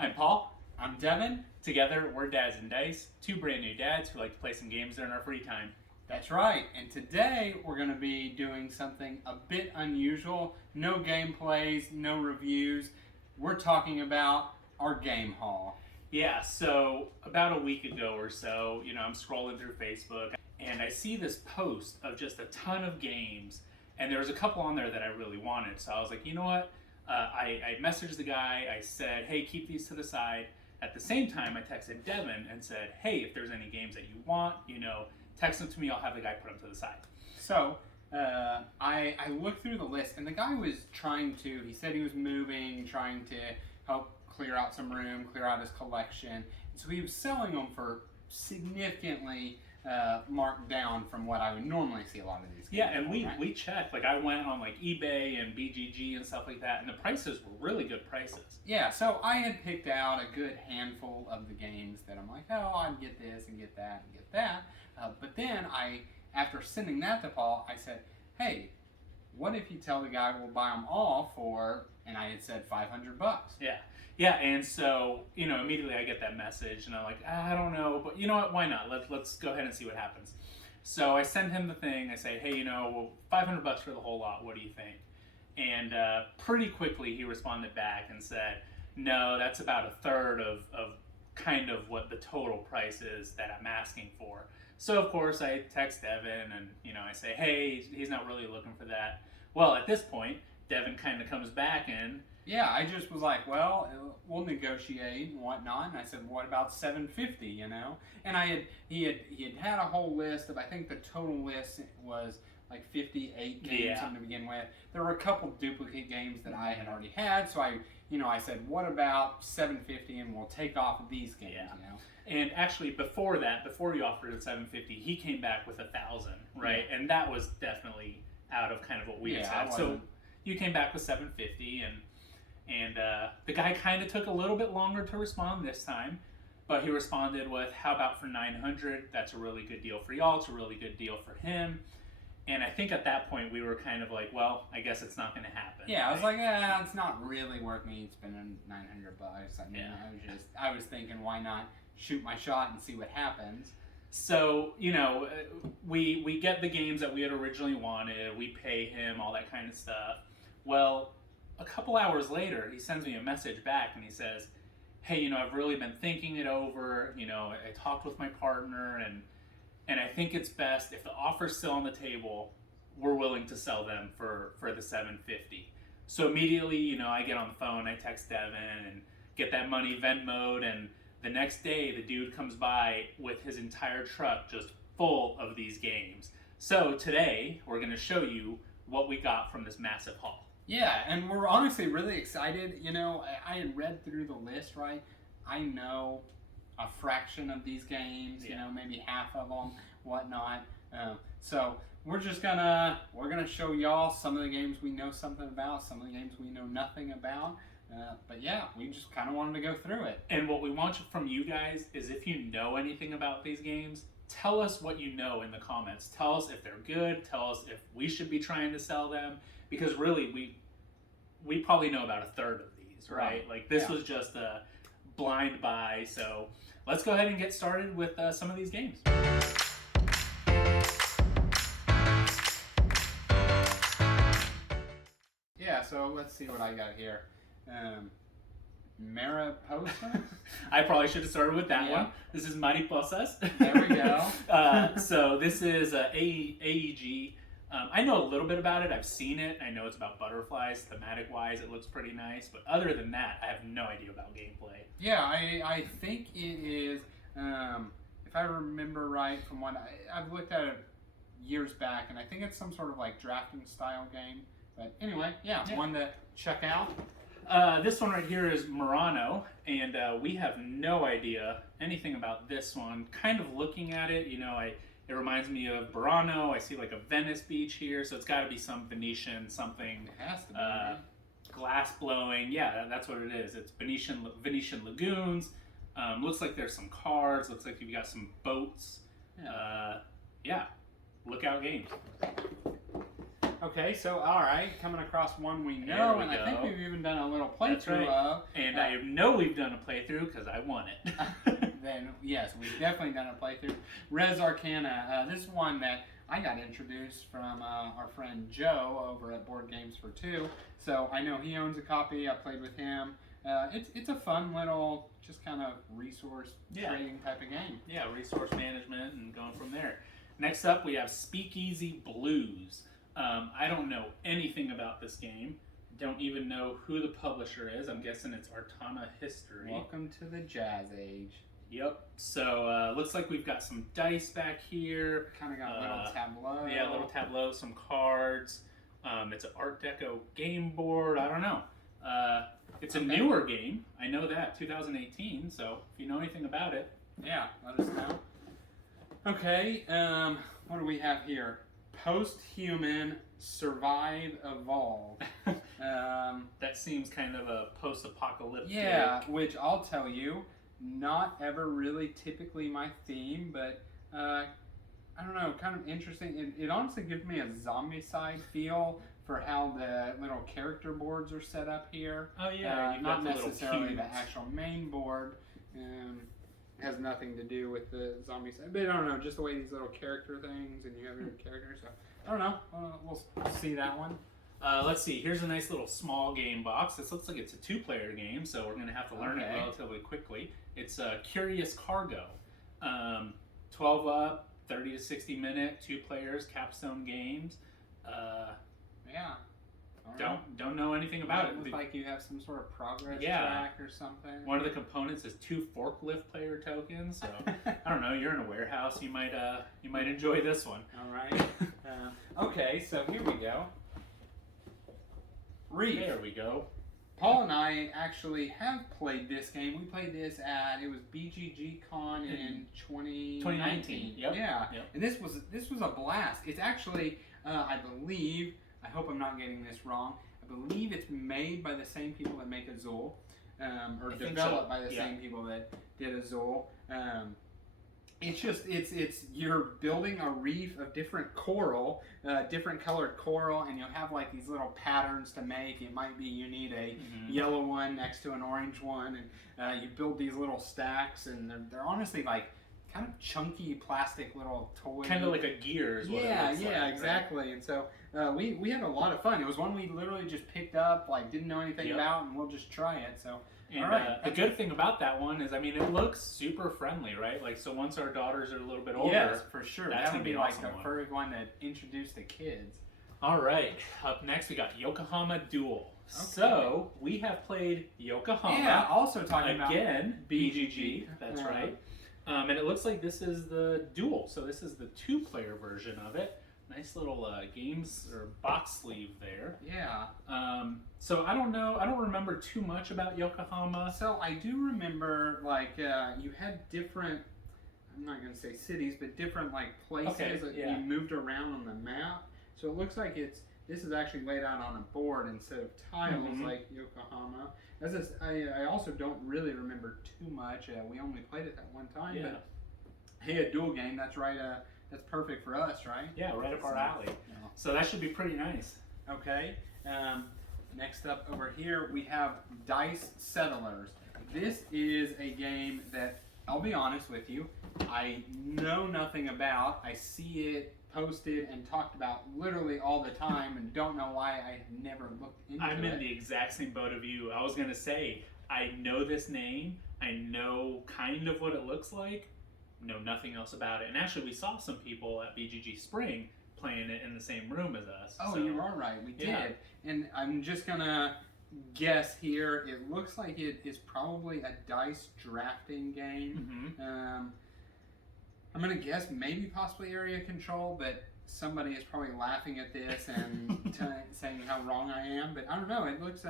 I'm Paul. I'm Devin. Together, we're Dads and Dice, two brand new dads who like to play some games during our free time. That's right. And today we're going to be doing something a bit unusual. No gameplays, no reviews. We're talking about our game haul. Yeah, so about a week ago or so, I'm scrolling through Facebook and I see this post of just a ton of games, and there was a couple on there that I really wanted. So I was like, you know what? I messaged the guy. I said, hey, keep these to the side. At the same time, I texted Devin and said, hey, if there's any games that you want, text them to me. I'll have the guy put them to the side. So I looked through the list, and the guy was he said he was moving, trying to help clear out some room, clear out his collection. So he was selling them for significantly marked down from what I would normally see a lot of these games. Yeah, and we checked. Like, I went on like eBay and BGG and stuff like that, and the prices were really good prices. Yeah, so I had picked out a good handful of the games that I'm like, oh, I'd get this and get that and get that. But then after sending that to Paul, I said, hey, what if you tell the guy we'll buy them all for, and I had said $500. Yeah, and so, immediately I get that message, and I'm like, I don't know, but you know what, why not? Let's go ahead and see what happens. So I send him the thing, I say, hey, $500 for the whole lot, what do you think? And pretty quickly he responded back and said, no, that's about a third of kind of what the total price is that I'm asking for. So of course I text Devin and, I say, hey, he's not really looking for that. Well, at this point, Devin kind of comes back in. Yeah, I just was like, well, we'll negotiate and whatnot. And I said, what about $750? And he had a whole list of, I think the total list was like 58 games to begin with. There were a couple duplicate games that I had already had, so I said, what about $750, and we'll take off these games. And actually, before he offered at $750, he came back with $1,000, right? Yeah. And that was definitely out of kind of what we had said. So you came back with $750, and the guy kind of took a little bit longer to respond this time, but he responded with, how about for $900? That's a really good deal for y'all. It's a really good deal for him. And I think at that point we were kind of like, well, I guess it's not going to happen. Yeah, I was like, it's not really worth me spending $900. I mean, I was thinking, why not shoot my shot and see what happens? So, we get the games that we had originally wanted. We pay him, all that kind of stuff. Well, a couple hours later, he sends me a message back and he says, hey, I've really been thinking it over. I talked with my partner and I think it's best if the offer's still on the table, we're willing to sell them for the $750. So immediately, I get on the phone, I text Devin and get that money Venmo'd, and the next day the dude comes by with his entire truck just full of these games. So today we're going to show you what we got from this massive haul. Yeah, and we're honestly really excited. I had read through the list, right? I know a fraction of these games, maybe half of them, whatnot. So we're gonna show y'all some of the games we know something about, some of the games we know nothing about. But yeah, we just kind of wanted to go through it. And what we want from you guys is, if you know anything about these games, tell us what you know in the comments. Tell us if they're good. Tell us if we should be trying to sell them, because really we probably know about a third of these, right? Like this was just a blind buy. So let's go ahead and get started with some of these games. Yeah, so let's see what I got here. Mariposa? I probably should have started with that one. This is Mariposas. There we go. So this is AEG. I know a little bit about it. I've seen it. I know it's about butterflies. Thematic-wise, it looks pretty nice. But other than that, I have no idea about gameplay. Yeah, I think it is, if I remember right from what I've looked at it years back, and I think it's some sort of like drafting style game. But anyway, one to check out. This one right here is Murano, and we have no idea anything about this one. Kind of looking at it, it reminds me of Burano. I see like a Venice beach here, so it's got to be some Venetian something. It has to be. Glass blowing. Yeah, that's what it is. It's Venetian lagoons. Looks like there's some cars. Looks like you've got some boats. Lookout games. Okay, so all right, coming across one we There know, we and I think go. we've even done a little That's playthrough right. of. And I know we've done a playthrough because I won it. Then yes, we've definitely done a playthrough. Res Arcana. This is one that I got introduced from our friend Joe over at Board Games for Two. So I know he owns a copy. I played with him. It's a fun little, just kind of resource trading type of game. Yeah, resource management and going from there. Next up, we have Speakeasy Blues. I don't know anything about this game. Don't even know who the publisher is. I'm guessing it's Artana History. Welcome to the Jazz Age. Yep. So looks like we've got some dice back here. Kind of got a little tableau. Yeah, a little tableau, some cards. It's an Art Deco game board. I don't know. It's a newer game. I know that, 2018. So if you know anything about it, yeah, let us know. Okay, what do we have here? Post-human, survive, evolve. That seems kind of a post-apocalyptic. Yeah, which I'll tell you, not ever really typically my theme, but I don't know, kind of interesting. It honestly gives me a zombie side feel for how the little character boards are set up here. Oh yeah, you've not got the necessarily little the cubes. actual main board. Has nothing to do with the zombie side, but I don't know, just the way these little character things and you have your characters. So I don't know. We'll see that one. Let's see. Here's a nice little small game box. This looks like it's a 2-player game, so we're going to have to learn it relatively quickly. It's Curious Cargo. 12 up, 30 to 60 minute, 2 players, capstone games. Yeah. Don't know anything about it. Looks like you have some sort of progress Yeah. track or something. One of the components is 2 forklift player tokens. So I don't know. You're in a warehouse. You might enjoy this one. All right. Okay, so here we go. Reef. There we go. Paul and I actually have played this game. We played this it was BGG Con in 2019. Yep. Yeah. Yep. And this was a blast. It's actually, I believe, I hope I'm not getting this wrong, I believe it's made by the same people that make Azul, or developed by the same people that did Azul. It's you're building a reef of different coral, different colored coral, and you'll have like these little patterns to make. It might be you need a yellow one next to an orange one, and you build these little stacks, and they're honestly like kind of chunky plastic little toys. Kind of like a gear is what it looks like, exactly. Right? And so we had a lot of fun. It was one we literally just picked up, like didn't know anything about, and we'll just try it. So. And the good thing about that one is, I mean, it looks super friendly, right? Like, so once our daughters are a little bit older, yes, for sure, that's that would gonna be like awesome the one. first one that introduced the kids. All right, up next we got Yokohama Duel. Okay. So we have played Yokohama. Yeah, also talking again, about BGG. That's right. And it looks like this is the Duel. So this is the 2-player version of it. Nice little games or box sleeve there. Yeah. So I don't know. I don't remember too much about Yokohama. So I do remember, like, you had different, I'm not going to say cities, but different, like, places that you moved around on the map. So it looks like this is actually laid out on a board instead of tiles, like Yokohama. I also don't really remember too much. We only played it that one time. Yeah. But, hey, a dual game, that's right. That's perfect for us, right? Yeah, right up our alley. Yeah. So that should be pretty nice. Okay. Next up over here, we have Dice Settlers. This is a game that, I'll be honest with you, I know nothing about. I see it posted and talked about literally all the time and don't know why I never looked into it. I'm in the exact same boat of you. I was going to say, I know this name. I know kind of what it looks like. Know nothing else about it. And actually, we saw some people at BGG Spring playing it in the same room as us. Oh, so. you are right. We did. Yeah. And I'm just going to guess here. It looks like it is probably a dice drafting game. I'm going to guess maybe possibly area control, but somebody is probably laughing at this and saying how wrong I am. But I don't know. It looks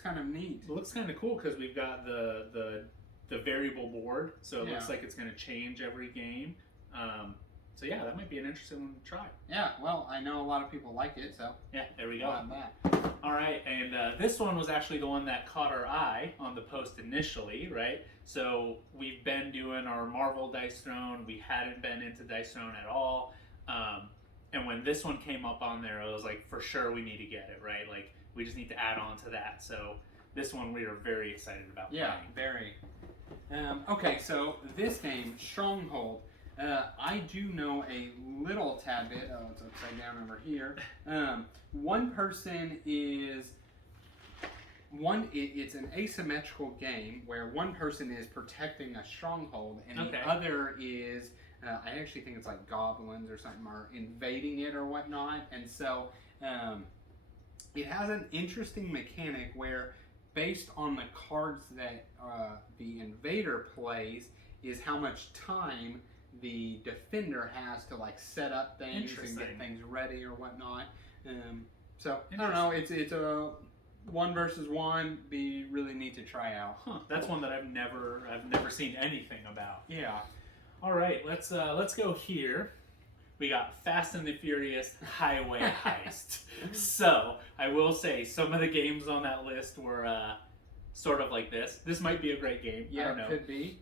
kind of neat. It looks kind of cool because we've got the variable board, so it looks like it's going to change every game. So yeah, that might be an interesting one to try. Yeah, well, I know a lot of people like it, so yeah, there we go. On that. All right, and this one was actually the one that caught our eye on the post initially, right? So we've been doing our Marvel Dice Throne. We hadn't been into Dice Throne at all. And when this one came up on there, I was like, for sure we need to get it, right? Like, we just need to add on to that. So this one we are very excited about playing. Very. Okay, so this game, Stronghold, I do know a little tad bit. Oh, it's upside down over here. One person is it's an asymmetrical game where one person is protecting a stronghold and the other is I actually think it's like goblins or something are invading it or whatnot, and so it has an interesting mechanic where based on the cards that the invader plays is how much time the defender has to like set up things and get things ready or whatnot. So I don't know. It's a 1 versus 1. Be really neat to try out. Huh. That's one that I've never seen anything about. Yeah. All right, let's go here. We got Fast and the Furious Highway Heist. So I will say some of the games on that list were sort of like this. This might be a great game. Yeah, I don't know. Could be.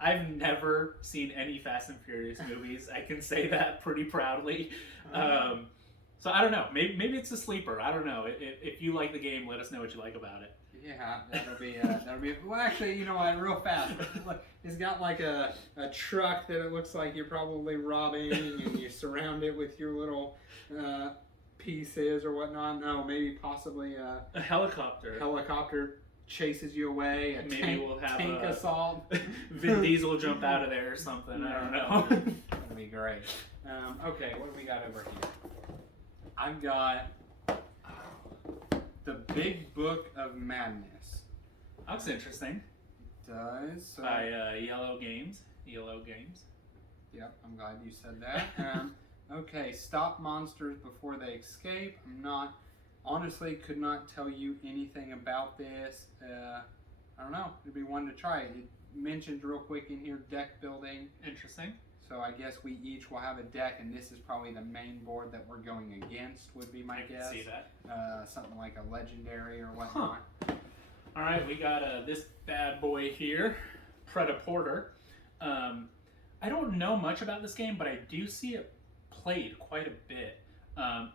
I've never seen any Fast and Furious movies. I can say that pretty proudly. So I don't know. Maybe it's a sleeper. I don't know. If you like the game, let us know what you like about it. Yeah, that'll be. Well, actually, you know what? Real fast. It's got like a truck that it looks like you're probably robbing, and you surround it with your little pieces or whatnot. No, maybe possibly a helicopter. Helicopter chases you away. Maybe we'll have tank assault. Vin Diesel will jump out of there or something. I don't know. That'd be great. Okay, what do we got over here? I've got The Big Book of Madness. That's interesting. It does. So by Yellow Games. Yep, I'm glad you said that. Okay, Stop Monsters Before They Escape. Honestly, could not tell you anything about this. I don't know. It'd be one to try. It mentioned real quick in here deck building. Interesting. So I guess we each will have a deck, and this is probably the main board that we're going against, would be my guess. I can see that. Something like a legendary or whatnot. All right, we got this bad boy here, Predaporter. I don't know much about this game, but I do see it played quite a bit.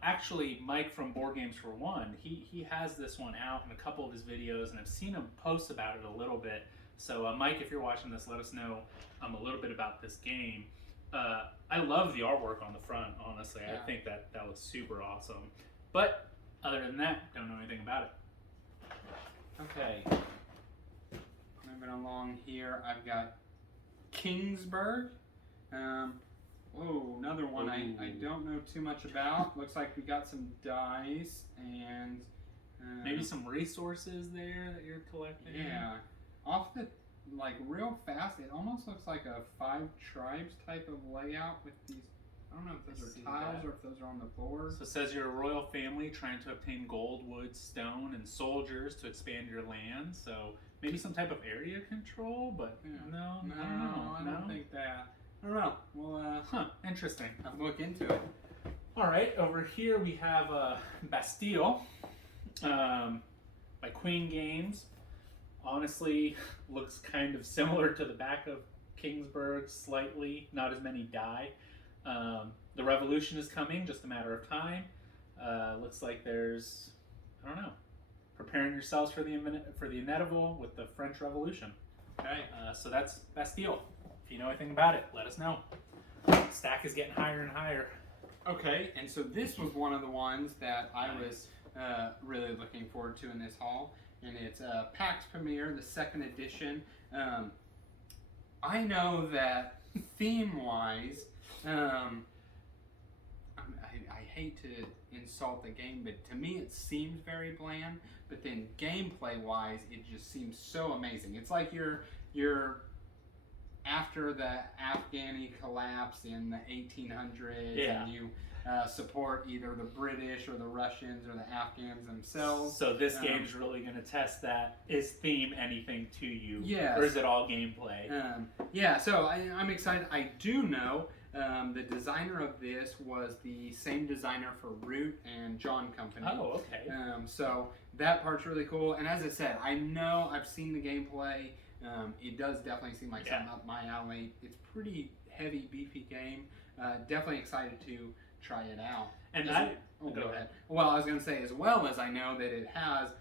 Actually, Mike from Board Games for One, he has this one out in a couple of his videos, and I've seen him post about it a little bit. So, Mike, if you're watching this, let us know a little bit about this game. I love the artwork on the front, honestly. Yeah. I think that looks super awesome. But other than that, don't know anything about it. Okay. Moving along here, I've got Kingsburg. Another one I don't know too much about. Looks like we got some dice and maybe some resources there that you're collecting. Yeah. Off the real fast, it almost looks like a 5 tribes type of layout with these. I don't know if those are tiles or if those are on the board. So it says you're a royal family trying to obtain gold, wood, stone, and soldiers to expand your land. So maybe some type of area control, but no, I don't think that. I don't know. Well, interesting. I'll look into it. All right, over here we have Bastille by Queen Games. Honestly, looks kind of similar to the back of Kingsburg, slightly, not as many die. The revolution is coming, just a matter of time. Looks like there's, I don't know, preparing yourselves for the inevitable with the French Revolution. Okay. So that's Bastille. If you know anything about it, let us know. Stack is getting higher and higher. Okay, and so this was one of the ones that I was really looking forward to in this haul. And it's PAX Premiere, the 2nd edition. I know that theme-wise, I hate to insult the game, but to me it seems very bland. But then gameplay-wise, it just seems so amazing. It's like you're after the Afghani collapse in the 1800s, and you support either the British or the Russians or the Afghans themselves. So this game's really going to test that. Is theme anything to you? Yes. Or is it all gameplay? So I'm excited. I do know the designer of this was the same designer for Root and John Company. Oh, okay. So that part's really cool. And as I said, I know I've seen the gameplay. It does definitely seem like something up my alley. It's pretty heavy, beefy game. Definitely excited to try it out. And go ahead. Well, I was going to say, as well as I know that it has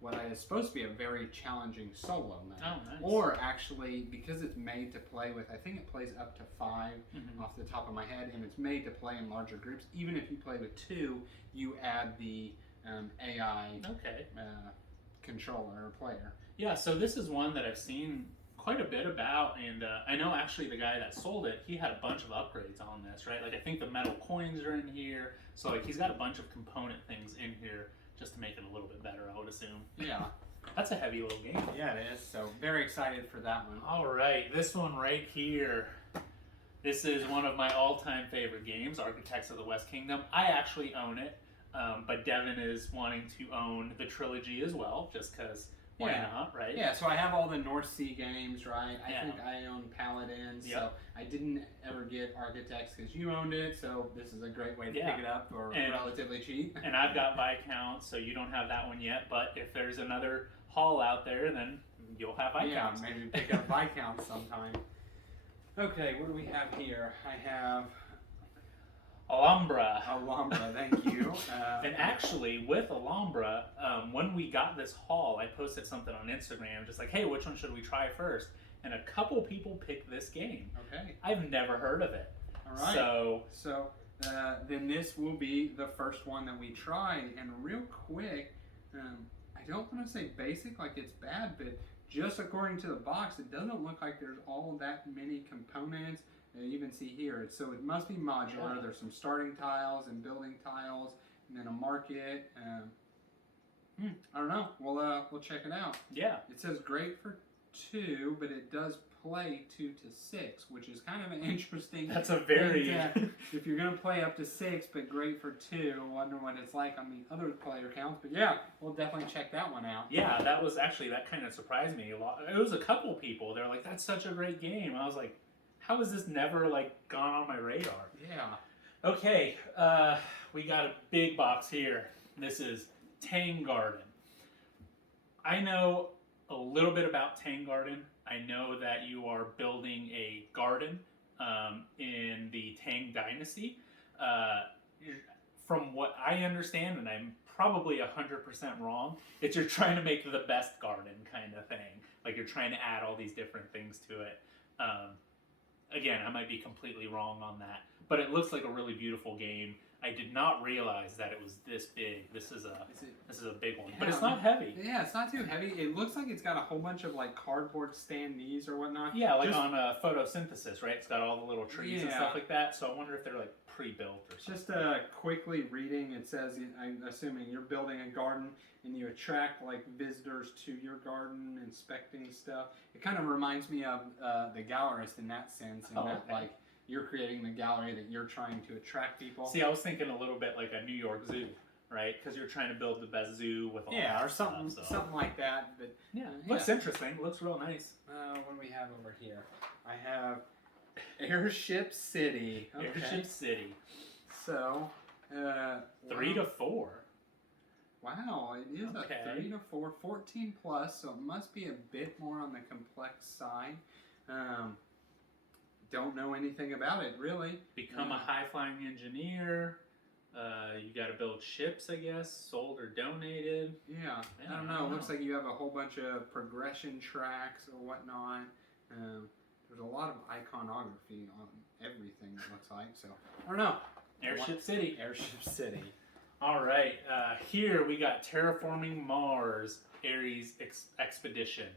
what is supposed to be a very challenging solo mode. Oh, nice. Or actually, because it's made to play with, I think it plays up to 5 off the top of my head, and it's made to play in larger groups. Even if you play with 2, you add the AI controller or player. Yeah, so this is one that I've seen quite a bit about, and I know actually the guy that sold it, he had a bunch of upgrades on this, right? Like I think the metal coins are in here, so like he's got a bunch of component things in here just to make it a little bit better, I would assume. Yeah. That's a heavy little game. Yeah, it is. So very excited for that one. All right, this one right here. This is one of my all-time favorite games, Architects of the West Kingdom. I actually own it, but Devin is wanting to own the trilogy as well, just because why not, right? Yeah, so I have all the North Sea games, right? I think I own Paladins, so I didn't ever get Architects because you owned it, so this is a great way to pick it up for relatively cheap. And I've got Viscount, so you don't have that one yet, but if there's another haul out there, then you'll have Viscount. Yeah, maybe pick up Viscount sometime. Okay, what do we have here? I have Alhambra. Alhambra, thank you. And actually, with Alhambra, when we got this haul, I posted something on Instagram, just like, hey, which one should we try first? And a couple people picked this game. Okay. I've never heard of it. All right. So then this will be the first one that we try. And real quick, I don't want to say basic like it's bad, but just according to the box, it doesn't look like there's all that many components. You even see here, so it must be modular. Yeah. There's some starting tiles and building tiles, and then a market. I don't know. We'll check it out. Yeah. It says great for 2, but it does play 2 to 6, which is kind of an interesting. That's a very. If you're gonna play up to 6, but great for 2, I wonder what it's like on the other player counts. But yeah, we'll definitely check that one out. Yeah, that was actually, that kind of surprised me a lot. It was a couple people. They're like, "That's such a great game." I was like, how has this never like gone on my radar? Yeah. Okay, we got a big box here. This is Tang Garden. I know a little bit about Tang Garden. I know that you are building a garden in the Tang Dynasty. From what I understand, and I'm probably 100% wrong, it's you're trying to make the best garden kind of thing. Like you're trying to add all these different things to it. Again, I might be completely wrong on that, but it looks like a really beautiful game. I did not realize that it was this big. This is a big one, but it's not heavy. Yeah, it's not too heavy. It looks like it's got a whole bunch of like cardboard standees or whatnot. Yeah, like on photosynthesis, right? It's got all the little trees and stuff like that. So I wonder if they're like pre-built or something. Just quickly reading, it says, I'm assuming you're building a garden and you attract like visitors to your garden, inspecting stuff. It kind of reminds me of the gallerist in that sense, like you're creating the gallery that you're trying to attract people. See, I was thinking a little bit like a New York Zoo, right? Because you're trying to build the best zoo with all that or something, stuff, so. something like that. But looks interesting. Looks real nice. What do we have over here? I have Airship City. Okay. Airship City. So, 3 to 4. Wow, it is a 3 to 4, 14 plus, so it must be a bit more on the complex side. Don't know anything about it, really. Become a high-flying engineer. You got to build ships, I guess, sold or donated. Yeah, I don't know. It looks like you have a whole bunch of progression tracks or whatnot. There's a lot of iconography on everything, it looks like. So, I don't know. Airship City. Airship City. All right. Here we got Terraforming Mars Ares Expedition.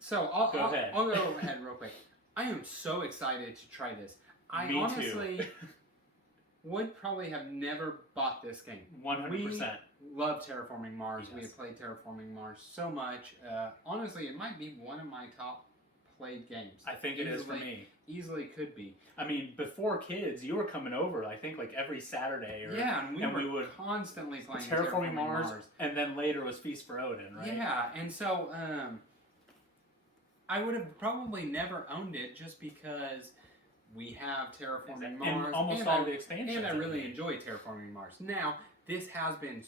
So, I'll go ahead real quick. I am so excited to try this. I honestly would probably have never bought this game. 100%. We love Terraforming Mars. Yes. We have played Terraforming Mars so much. Honestly, it might be one of my top played games. I think it is for me. Easily could be. I mean, before kids, you were coming over, I think, like every Saturday. And we would constantly playing Terraforming Mars, and then later was Feast for Odin, right? Yeah, and so I would have probably never owned it just because we have Terraforming Mars. And almost all the expansions. And I really enjoy Terraforming Mars. Now, this has been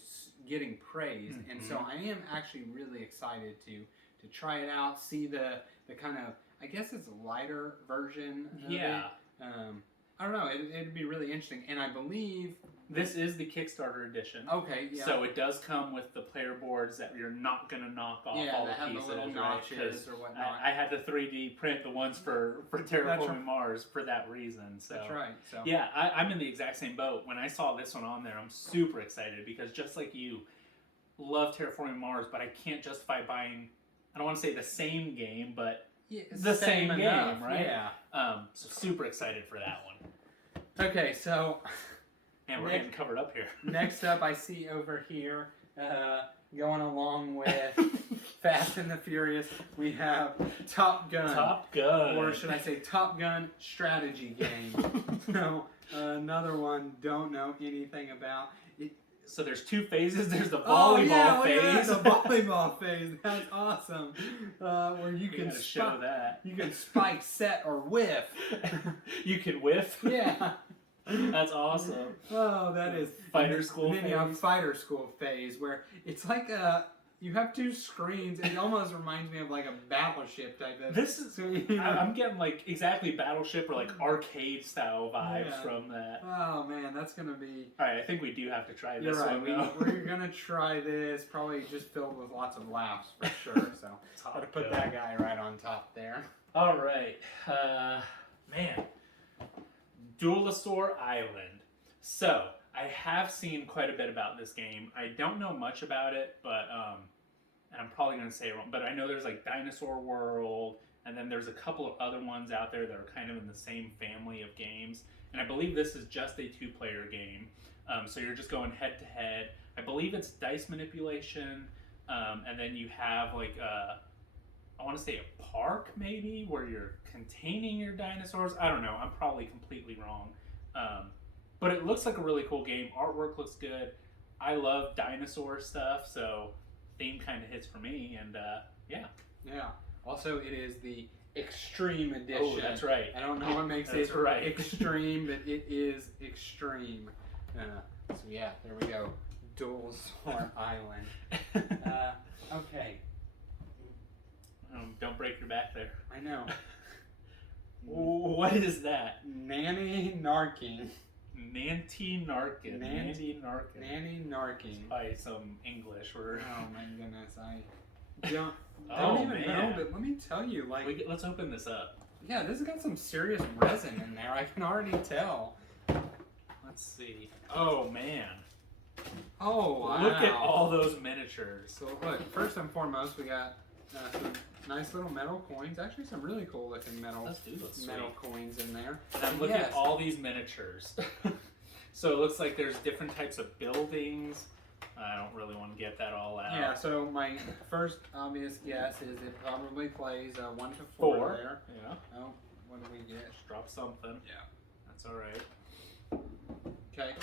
getting praised, and so I am actually really excited to try it out, see the kind of, I guess it's a lighter version of it. I don't know. It'd be really interesting, and I believe this is the Kickstarter edition. Okay, yeah. So it does come with the player boards that you're not going to knock off all the pieces. The little notches or whatnot. I had to 3D print the ones for Terraforming Mars for that reason. So that's right. So yeah, I'm in the exact same boat. When I saw this one on there, I'm super excited because just like you, love Terraforming Mars, but I can't justify buying. I don't want to say the same game, but the same game, right? Yeah. So super excited for that one. Okay, so. And we're getting covered up here. Next up, I see over here, going along with Fast and the Furious, we have Top Gun. Top Gun. Or should I say Top Gun strategy game. So, another one, don't know anything about. So there's two phases. There's the volleyball phase. The volleyball phase. That's awesome. Where you can show that. You can spike, set, or whiff. You can whiff? Yeah. That's awesome. Oh, that is fighter school phase. Then you have fighter school phase where it's like you have two screens. It almost reminds me of like a battleship type of. This is. I'm getting like exactly battleship or like arcade style vibes from that. Oh man, that's gonna be. All right, I think we do have to try this. You're right. one. We're gonna try this. Probably just filled with lots of laughs for sure. So gotta put that guy right on top there. All right, man. Duelosaur Island. So, I have seen quite a bit about this game. I don't know much about it, but, and I'm probably going to say it wrong, but I know there's like Dinosaur World, and then there's a couple of other ones out there that are kind of in the same family of games. And I believe this is just a 2-player game. So you're just going head to head. I believe it's dice manipulation, and then you have like I want to say a park maybe where you're containing your dinosaurs. I don't know. I'm probably completely wrong. But it looks like a really cool game. Artwork looks good. I love dinosaur stuff, so theme kind of hits for me. And yeah. Yeah. Also, it is the Extreme Edition. Oh, that's right. I don't know what makes it extreme, but it is extreme. So yeah, there we go. Duelosaur Island. Okay. Don't break your back there. I know. What is that? Nanny Narking. Nanty Narkin. Nanty Narkin. Nanny Narking. Probably some English word. Oh my goodness, I don't even know, but let me tell you, like... Let's open this up. Yeah, this has got some serious resin in there, I can already tell. Let's see. Oh, man. Oh, wow. Look at all those miniatures. So look, first and foremost, we got some nice little metal coins. Actually, some really cool looking metal coins in there. And look at all these miniatures. So it looks like there's different types of buildings. I don't really want to get that all out. Yeah, so my first obvious guess is it probably plays 1 to 4 there. Yeah. Oh, what do we get? Just drop something. Yeah. That's alright. Okay.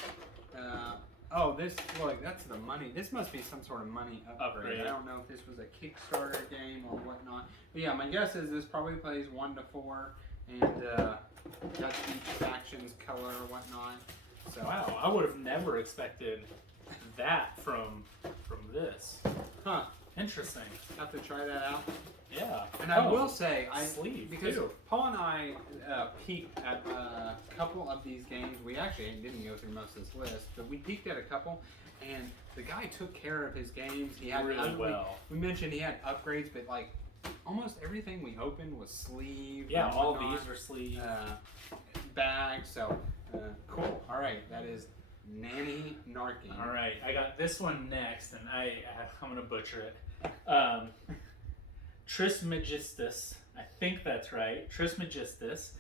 Oh, look, that's the money. This must be some sort of money upgrade. I don't know if this was a Kickstarter game or whatnot. But yeah, my guess is this probably plays 1 to 4, and got each faction's color or whatnot. So wow, I would have never expected that from this. Huh. Interesting. Have to try that out. Yeah. And I will say, because too. Paul and I peeked at a couple of these games. We actually didn't go through most of this list, but we peeked at a couple, and the guy took care of his games. He had really well. We mentioned he had upgrades, but like almost everything we opened was sleeved. Yeah, all these are sleeved. Bags. So cool. All right, that is Nanny Narking. All right, I got this one next, and I'm gonna butcher it. Trismegistus, I think that's right. Trismegistus.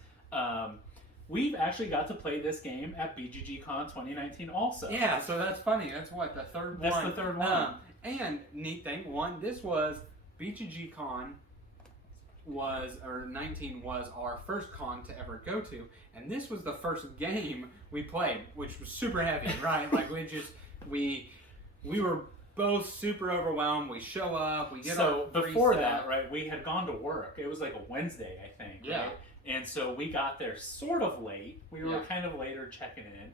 We've actually got to play this game at BGGCon 2019 also. Yeah, so that's funny. That's what, the third one? That's the third one. And neat thing, this was BGGCon 19 was our first con to ever go to, and this was the first game we played, which was super heavy, right? Like we were both super overwhelmed. We show up, we get our free before stuff. that, right? We had gone to work. It was like a Wednesday, I think. Yeah. Right? And so we got there sort of late. We were kind of later checking in,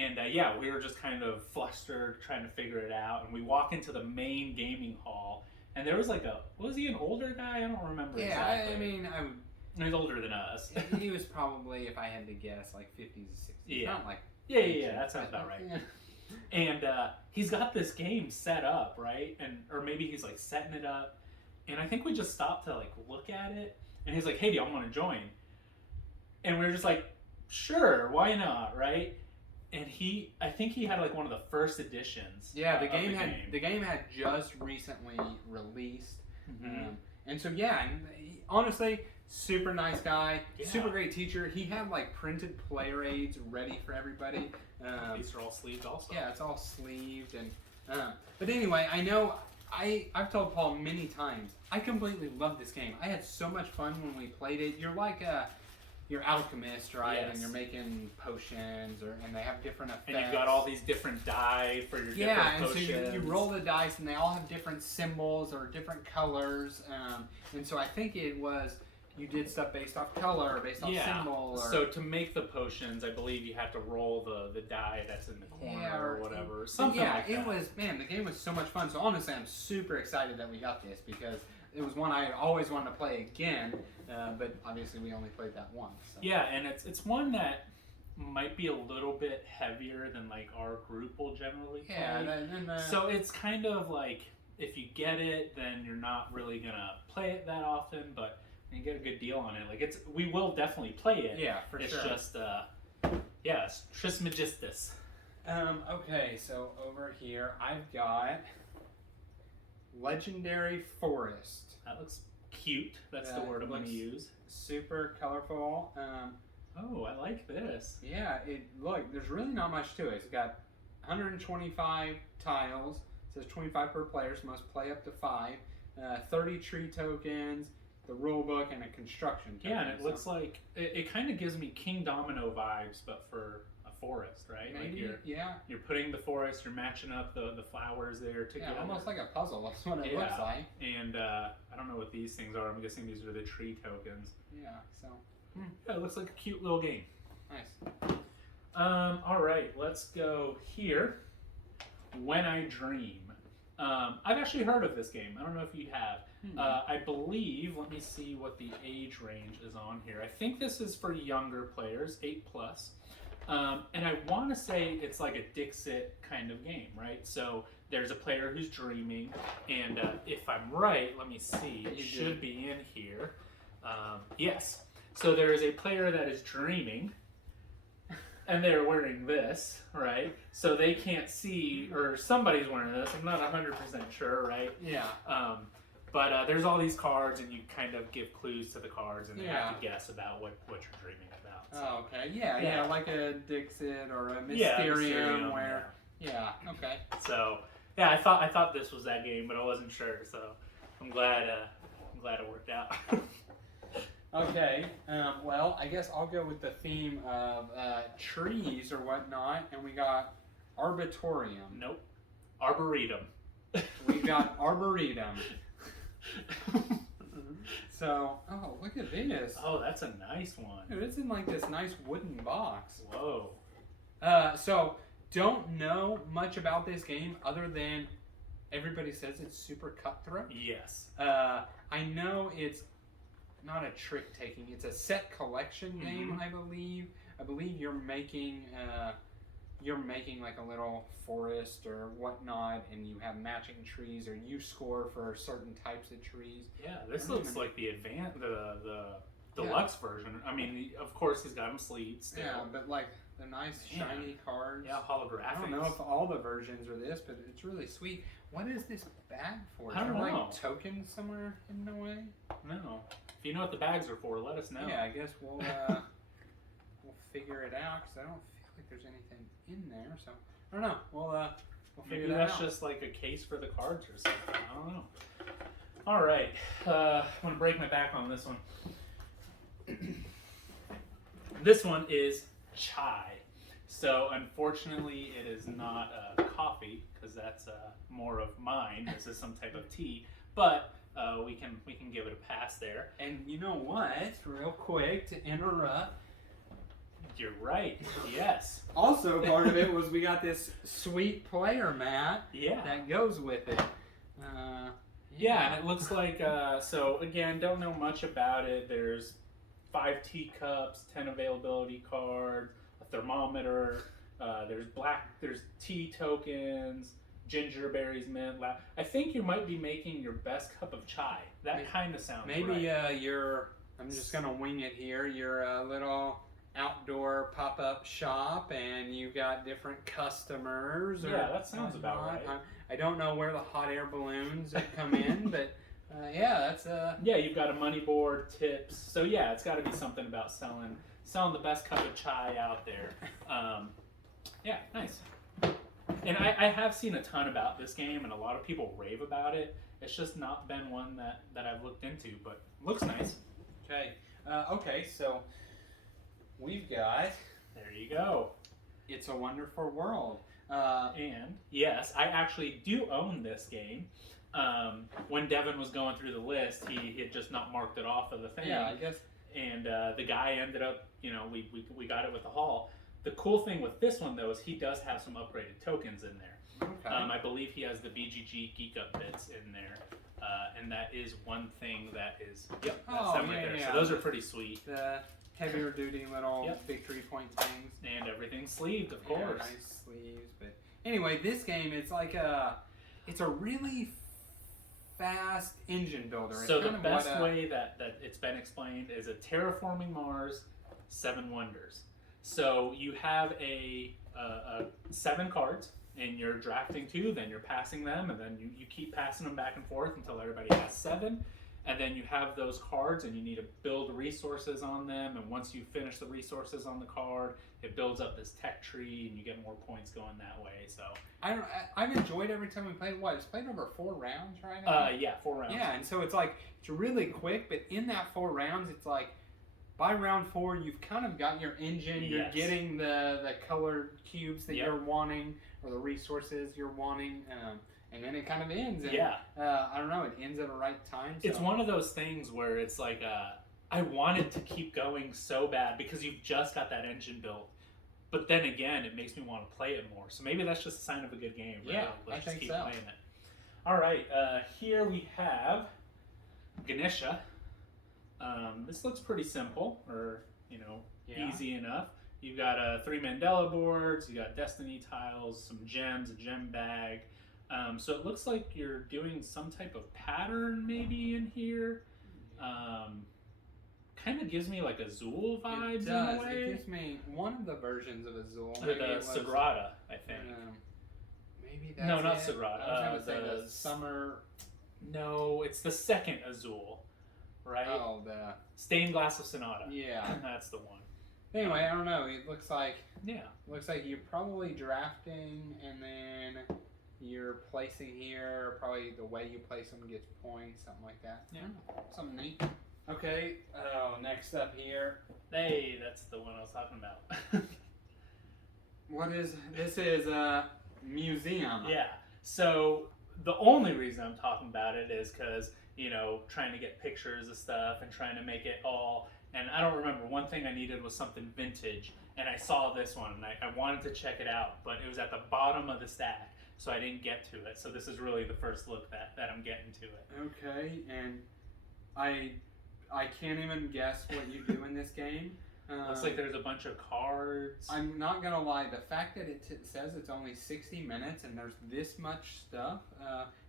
and we were just kind of flustered trying to figure it out. And we walk into the main gaming hall, and there was like was he an older guy? I don't remember. Yeah, exactly. I mean, He's older than us. He was probably, if I had to guess, like 50s or 60s. Yeah. Not like Yeah, that sounds about right. Yeah. And he's got this game set up, right? Or maybe he's like setting it up. And I think we just stopped to like look at it. And he's like, "Hey, do y'all want to join?" And we were just like, "Sure, why not?" Right? And I think he had like one of the first editions. Yeah, the game had just recently released, and so yeah, and honestly, super nice guy, super great teacher. He had like printed player aids ready for everybody. These are all sleeved, also. Yeah, it's all sleeved, and but anyway, I've told Paul many times, I completely love this game. I had so much fun when we played it. You're like you're alchemist, right? Yes. And you're making potions, and they have different effects. And you've got all these different die for your different potions. Yeah, and so you roll the dice, and they all have different symbols or different colors. And so I think it was, you did stuff based off color, or based off symbol. Or, so to make the potions, I believe you have to roll the die that's in the corner or whatever. Something like that. It was, man, the game was so much fun. So honestly, I'm super excited that we got this, because it was one I always wanted to play again, but obviously we only played that once. So. Yeah, and it's one that might be a little bit heavier than like our group will generally play. Yeah, so it's kind of like, if you get it, then you're not really gonna play it that often, but you get a good deal on it. Like we will definitely play it. Yeah, for sure. It's just it's Trismegistus. Okay, so over here I've got Legendary Forest. That looks cute. That's the word I'm going to use. Super colorful. Oh, I like this. Yeah, look, there's really not much to it. It's got 125 tiles. It says 25 per player, so must play up to 5. 30 tree tokens, the rule book, and a construction token. Yeah, and it looks like, it kind of gives me King Domino vibes, but for forest, right? Maybe, like yeah. You're putting the forest, you're matching up the flowers there together. Yeah, almost like a puzzle. That's what it looks like. And I don't know what these things are. I'm guessing these are the tree tokens. Yeah, so. Yeah, it looks like a cute little game. Nice. All right, let's go here. When I Dream. I've actually heard of this game. I don't know if you have. I believe, let me see what the age range is on here. I think this is for younger players, 8+. And I want to say it's like a Dixit kind of game, right? So there's a player who's dreaming, and if I'm right, let me see, it should be in here. Yes. So there is a player that is dreaming, and they're wearing this, right? So they can't see, or somebody's wearing this. I'm not 100% sure, right? Yeah. But there's all these cards, and you kind of give clues to the cards, and they have to guess about what you're dreaming about. So. Oh, okay. Yeah, like a Dixit or a Mysterium, where. Yeah. Okay. So, yeah, I thought this was that game, but I wasn't sure. So, I'm glad it worked out. Okay. Well, I guess I'll go with the theme of trees or whatnot, and we got Arboretum. Nope. Arboretum. We got Arboretum. So, oh, look at this. Oh, that's a nice one. Dude, it's in like this nice wooden box. Whoa. So, don't know much about this game other than everybody says it's super cutthroat. Yes. I know it's not a trick taking, it's a set collection game, I believe. I believe you're making like a little forest or whatnot, and you have matching trees, or you score for certain types of trees. Yeah, this looks like the the deluxe version. I mean, of course he's got them sleeved still. Yeah, but like the nice shiny cards. Yeah, holographics. I don't know if all the versions are this, but it's really sweet. What is this bag for? I don't know. Like tokens somewhere hidden away? No. If you know what the bags are for, let us know. Yeah, I guess we'll figure it out, because I don't feel like there's anything in there. So I don't know. We'll figure that out. Maybe that's just like a case for the cards or something. I don't know. All right. I'm gonna break my back on this one. This one is chai. So unfortunately, it is not coffee, because that's more of mine. This is some type of tea, but we can give it a pass there. And you know what? Real quick to interrupt. You're right. Yes. Also, part of it was we got this sweet player mat. Yeah. That goes with it. Yeah, and it looks like so. Again, don't know much about it. There's 5 teacups, 10 availability cards, a thermometer. There's tea tokens, ginger berries, mint. I think you might be making your best cup of chai. That kind of sounds maybe right. I'm just gonna wing it here. You're a little outdoor pop-up shop, and you got different customers. Yeah, that sounds about right. I don't know where the hot air balloons come in, but yeah, that's yeah, you've got a money board, tips. So yeah, it's got to be something about selling the best cup of chai out there. Yeah, nice. And I have seen a ton about this game, and a lot of people rave about it. It's just not been one that I've looked into, but looks nice. Okay. Okay, so we've got. There you go. It's a Wonderful World. And yes, I actually do own this game. When Devin was going through the list, he had just not marked it off of the thing. Yeah, I guess. And the guy ended up, we got it with the haul. The cool thing with this one, though, is he does have some upgraded tokens in there. Okay. I believe he has the BGG Geek Up bits in there. And that is one thing that is, yep, that's them right there. Yeah. So those are pretty sweet. The heavier duty little victory point things. And everything's sleeved, of course. Nice sleeves. But anyway, this game, it's a really fast engine builder. So the best way that it's been explained is a terraforming Mars, 7 wonders. So you have a 7 cards, and you're drafting 2, then you're passing them, and then you keep passing them back and forth until everybody has 7. And then you have those cards, and you need to build resources on them. And once you finish the resources on the card, it builds up this tech tree, and you get more points going that way. So I've enjoyed every time we played. It's played over 4 rounds right now. Yeah, 4 rounds. Yeah, and so it's really quick. But in that 4 rounds, it's like by round 4, you've kind of got your engine. You're getting the colored cubes that you're wanting, or the resources you're wanting. And then it kind of ends. And, I don't know. It ends at the right time. So. It's one of those things where it's like, I wanted to keep going so bad because you've just got that engine built. But then again, it makes me want to play it more. So maybe that's just a sign of a good game. Right? Yeah, Let's I just think keep so. playing it. All right. Here we have Ganesha. This looks pretty simple, or easy enough. You've got 3 Mandela boards. You got Destiny tiles, some gems, a gem bag. So it looks like you're doing some type of pattern maybe in here. Kind of gives me like Azul vibes in a way. It gives me one of the versions of Azul. The Sagrada, I think. Maybe that's no, not it. Sagrada. I was going to say the summer. No, it's the second Azul, right? Oh, the Stained Glass of Sonata. Yeah, that's the one. Anyway, I don't know. It looks like looks like you're probably drafting, and then you're placing here. Probably the way you place them gets points, something like that. Yeah, something neat. Okay. Next up here. Hey, that's the one I was talking about. What is this? Is a museum. Yeah. So the only reason I'm talking about it is because trying to get pictures of stuff and trying to make it all. And I don't remember, one thing I needed was something vintage, and I saw this one, and I wanted to check it out, but it was at the bottom of the stack, so I didn't get to it. So this is really the first look that I'm getting to it. Okay, and I can't even guess what you do in this game. Looks like there's a bunch of cards. I'm not gonna lie, the fact that it says it's only 60 minutes and there's this much stuff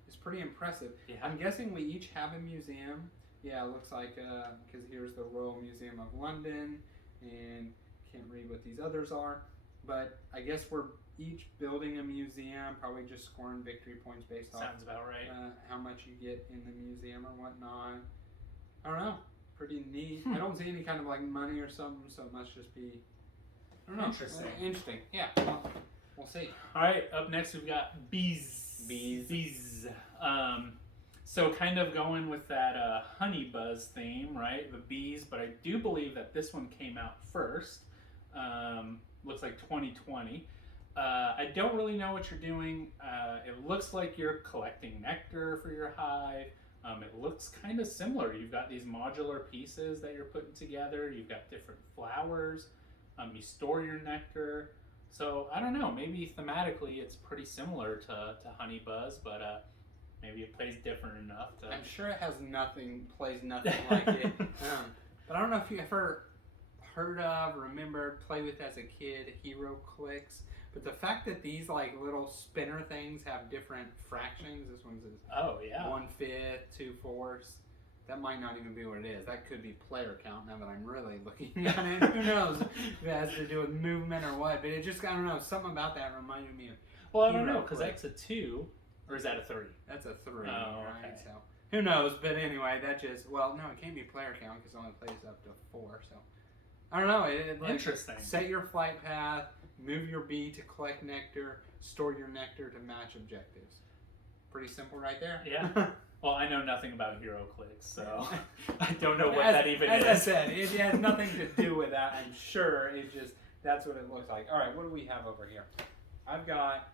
is pretty impressive. Yeah. I'm guessing we each have a museum. Yeah, it looks like, because here's the Royal Museum of London, and can't read what these others are, but I guess we're each building a museum, probably just scoring victory points based Sounds about right. how much you get in the museum or whatnot. I don't know, pretty neat. I don't see any kind of like money or something, so it must just be, I don't know. Interesting, yeah, well, we'll see. Alright, up next we've got Bees. So kind of going with that honey buzz theme, right? The bees, but I do believe that this one came out first. Looks like 2020. I don't really know what you're doing. It looks like you're collecting nectar for your hive. It looks kind of similar. You've got these modular pieces that you're putting together. You've got different flowers. You store your nectar. So I don't know. Maybe thematically it's pretty similar to honey buzz, but maybe it plays different enough to. I'm sure it plays nothing like it. But I don't know if you ever heard of, remembered, play with as a kid, Hero Clicks. But the fact that these like little spinner things have different fractions, this one's Oh yeah. 1/5, 2/4. That might not even be what it is. That could be player count now that I'm really looking at it. Who knows if it has to do with movement or what. But it just, I don't know, something about that reminded me of Well, I don't know, Hero because Clicks. that's a 2, or is that a 3? That's a 3, Oh, right? okay. So who knows? But anyway, that just, well, no, it can't be player count because it only plays up to 4. So I don't know. Like, Interesting. set your flight path, move your bee to collect nectar, store your nectar to match objectives. Pretty simple right there. Yeah. Well, I know nothing about Hero Clicks, so I don't know what as, that even as is. I said, it has nothing to do with that, I'm sure. It's just, that's what it looks like. All right, what do we have over here? I've got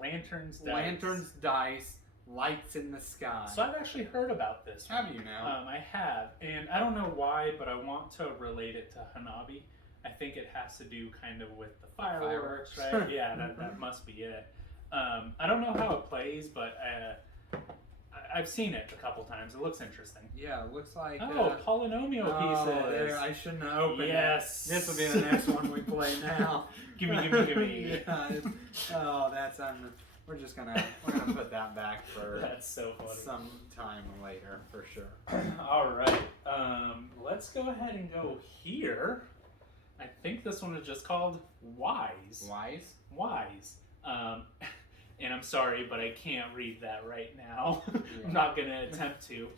Lanterns, dice. lanterns, dice, lights in the sky. So I've actually heard about this. Have you now? I have, and I don't know why, but I want to relate it to Hanabi. I think it has to do kind of with the fireworks, right? Yeah, that must be it. I don't know how it plays, but I've seen it a couple times. It looks interesting. Yeah, it looks like... polynomial pieces. There, I shouldn't have opened Yes. it. This will be the next one we play now. Gimme. Yeah, we're just gonna put that back for That's so funny. some time later for sure. All right. Let's go ahead and go here. I think this one is just called Wise. Wise. And I'm sorry, but I can't read that right now. I'm not going to attempt to.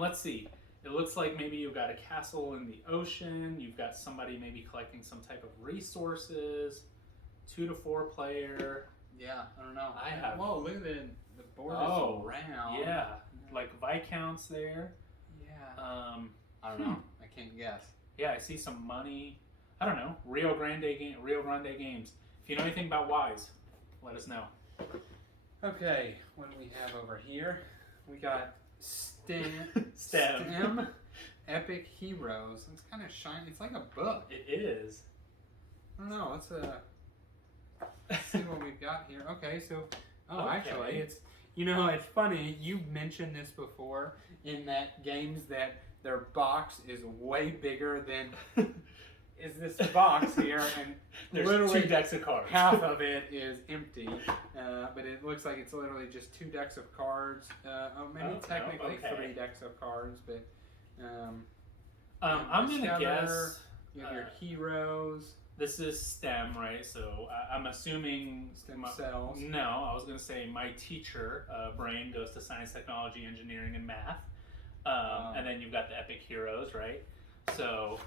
Let's see. It looks like maybe you've got a castle in the ocean. You've got somebody maybe collecting some type of resources. 2 to 4 player. Yeah, I don't know. I have. Whoa, look at the board is round. Yeah, like Viscounts there. Yeah. I don't know. I can't guess. Yeah, I see some money. I don't know. Rio Grande Games. If you know anything about Wise, let us know. Okay, what do we have over here? We got STEM. Epic Heroes. It's kind of shiny. It's like a book. It is. I don't know. Let's see what we've got here. Okay, so actually, it's it's funny. You mentioned this before in that games that their box is way bigger than is this box here, and there's literally 2 decks of cards. half of it is empty, but it looks like it's literally just 2 decks of cards. Maybe technically 3 decks of cards, but I'm gonna guess you have your heroes. This is STEM, right? So I'm assuming STEM cells. No, I was gonna say my teacher brain goes to science, technology, engineering, and math, and then you've got the Epic Heroes, right? So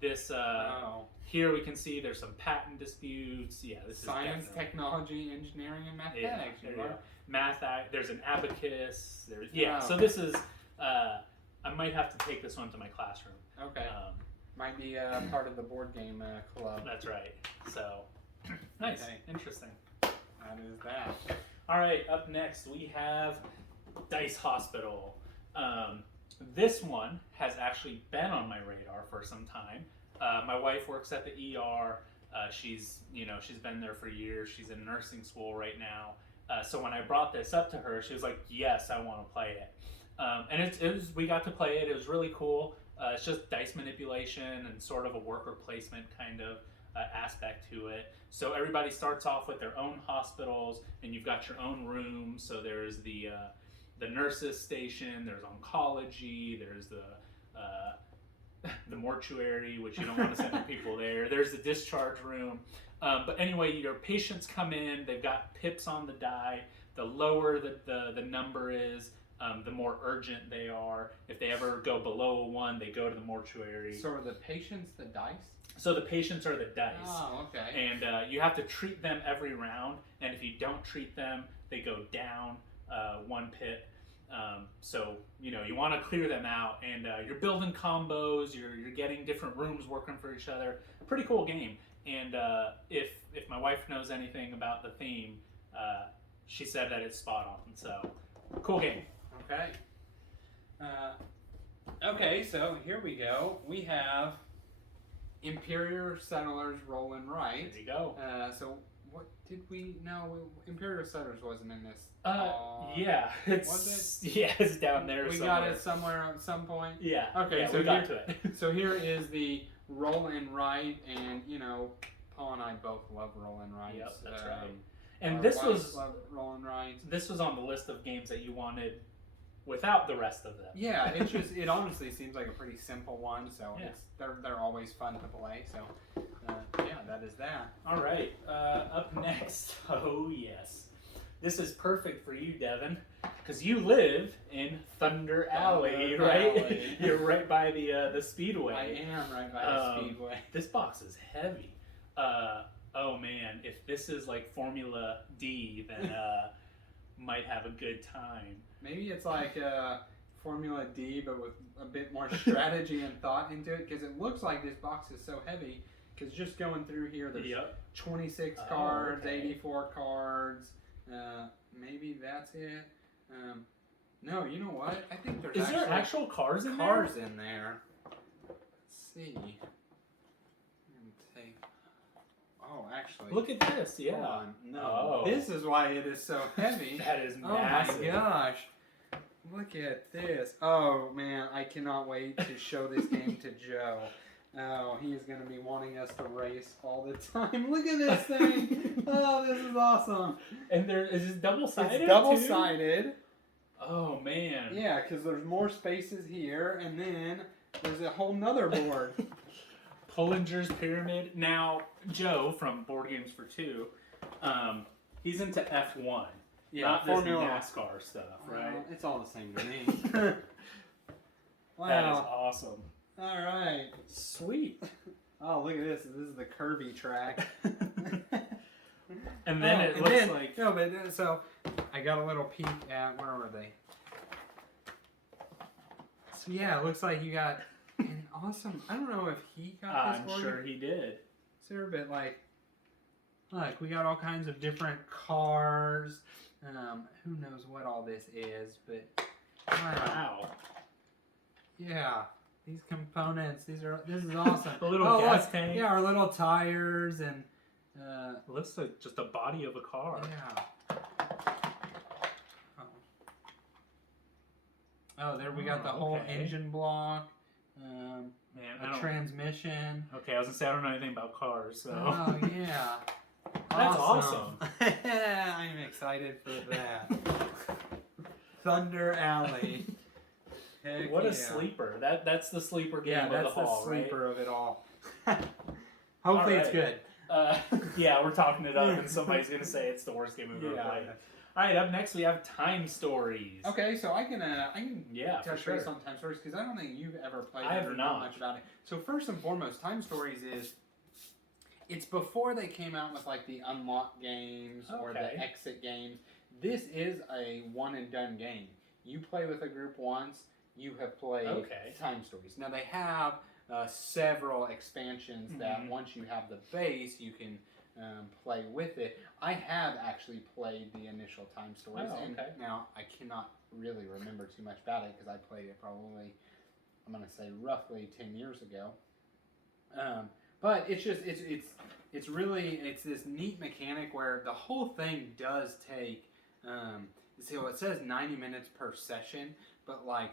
this here we can see there's some patent disputes. Yeah, this science, is technology, engineering, and mathematics. Yeah, math. There's an abacus. So this is. I might have to take this one to my classroom. Okay. Might be part of the board game club. That's right. So nice, Okay. interesting. That is that. All right. Up next we have Dice Hospital. This one has actually been on my radar for some time. My wife works at the ER. She's been there for years. She's in nursing school right now. So when I brought this up to her, she was like, "Yes, I want to play it." And we got to play it. It was really cool. It's just dice manipulation and sort of a worker placement kind of aspect to it. So everybody starts off with their own hospitals, and you've got your own rooms. So there's the nurses station, there's oncology, there's the mortuary, which you don't want to send the people there. There's the discharge room. But anyway, your patients come in, they've got pips on the die. The lower the number is, the more urgent they are. If they ever go below a 1, they go to the mortuary. So are the patients the dice? So the patients are the dice. Oh, okay. And you have to treat them every round. And if you don't treat them, they go down 1 pip. So you want to clear them out, and you're building combos. You're getting different rooms working for each other. Pretty cool game. And if my wife knows anything about the theme, she said that it's spot on. So cool game. Okay. Okay, so here we go. We have Imperial Settlers Roll and Write. There you go. So what did we? No, Imperial Settlers wasn't in this. Yeah, was it's down there. We somewhere. got it somewhere at some point. Yeah. Okay, yeah, so we got to it. So here is the roll and write, and Paul and I both love roll and writes. Yep, that's right. And love roll and writes. This was on the list of games that you wanted without the rest of them. Yeah, it honestly seems like a pretty simple one, so they're always fun to play. So yeah, that is that. All right, up next. Oh yes, this is perfect for you, Devin, because you live in Thunder Alley, right? Alley. You're right by the Speedway. I am right by the Speedway. This box is heavy. Oh man, if this is like Formula D, then might have a good time. Maybe it's like Formula D, but with a bit more strategy and thought into it, because it looks like this box is so heavy. Because just going through here, there's 26 cards, okay. 84 cards. Maybe that's it. No, you know what? I think there's there actual cars in there? Cars in there. Let's see. Oh, actually. Look at this, yeah. Hold on. No, Oh. this is why it is so heavy. That is massive. Oh my gosh. Look at this. Oh man, I cannot wait to show this game to Joe. Oh, he is going to be wanting us to race all the time. Look at this thing. Oh, this is awesome. And is this double-sided? It's double-sided. Oh man. Yeah, because there's more spaces here, and then there's a whole nother board. Pullinger's Pyramid. Now, Joe from Board Games for Two, he's into F1. Yeah, not Formula this NASCAR stuff, right? It's all the same to me. Wow. That is awesome. All right. Sweet. Oh, look at this. This is the Kirby track. And then it looks like... No, but so I got a little peek at... Where were they? So yeah, it looks like you got an awesome... I don't know if he got this I'm sure he did. So, but like... Look, we got all kinds of different cars. Who knows what all this is, but... Wow. Yeah. These components, this is awesome. The little gas tank. Yeah, our little tires and... It looks like just the body of a car. Yeah. Oh, there we got the whole engine block. Man, a transmission. Okay, I was gonna say I don't know anything about cars, so. Oh yeah. That's awesome. I'm excited for that. Thunder Alley. Heck what a sleeper! That's the sleeper game of that's the hall, the sleeper right? of it all. Hopefully it's good. Yeah, we're talking it up, and somebody's gonna say it's the worst game we've ever played. All right, up next we have Time Stories. Okay, so I can touch base on Time Stories because I don't think you've ever played. I have or not know much about it. So first and foremost, Time Stories it's before they came out with like the unlock games or the exit games. This is a one and done game. You play with a group once, you have played Time Stories. Now they have several expansions that once you have the base, you can play with it. I have actually played the initial Time Stories, and now I cannot really remember too much about it because I played it probably, I'm going to say roughly 10 years ago. But it's just, it's really, it's this neat mechanic where the whole thing does take, so it says 90 minutes per session, but like,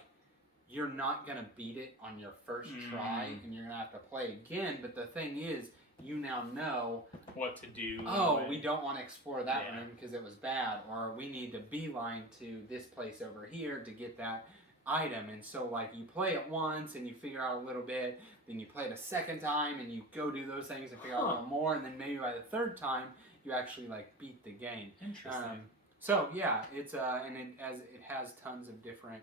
you're not going to beat it on your first try, and you're going to have to play again. But the thing is, you now know what to do. Oh, we don't want to explore that room because it was bad, or we need to beeline to this place over here to get that item. And so, like, you play it once and you figure out a little bit, then you play it a second time and you go do those things and figure out a little more, and then maybe by the third time you actually like beat the game. Interesting. So yeah, it's and it has tons of different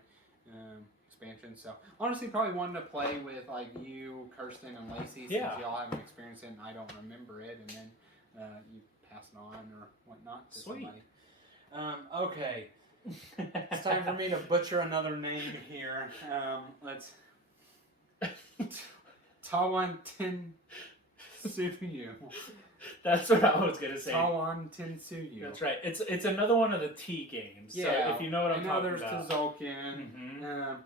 expansions. So honestly, probably one to play with like you, Kirsten, and Lacey, since y'all haven't experienced it and I don't remember it, and then you pass it on or whatnot to somebody. Okay. It's time for me to butcher another name here. Let's Tawan Tensuyu. That's what I was gonna say. Tawan Tensuyu. That's right. It's another one of the T games. Yeah. So if you know what I'm talking about. I know there's Tzolk'in.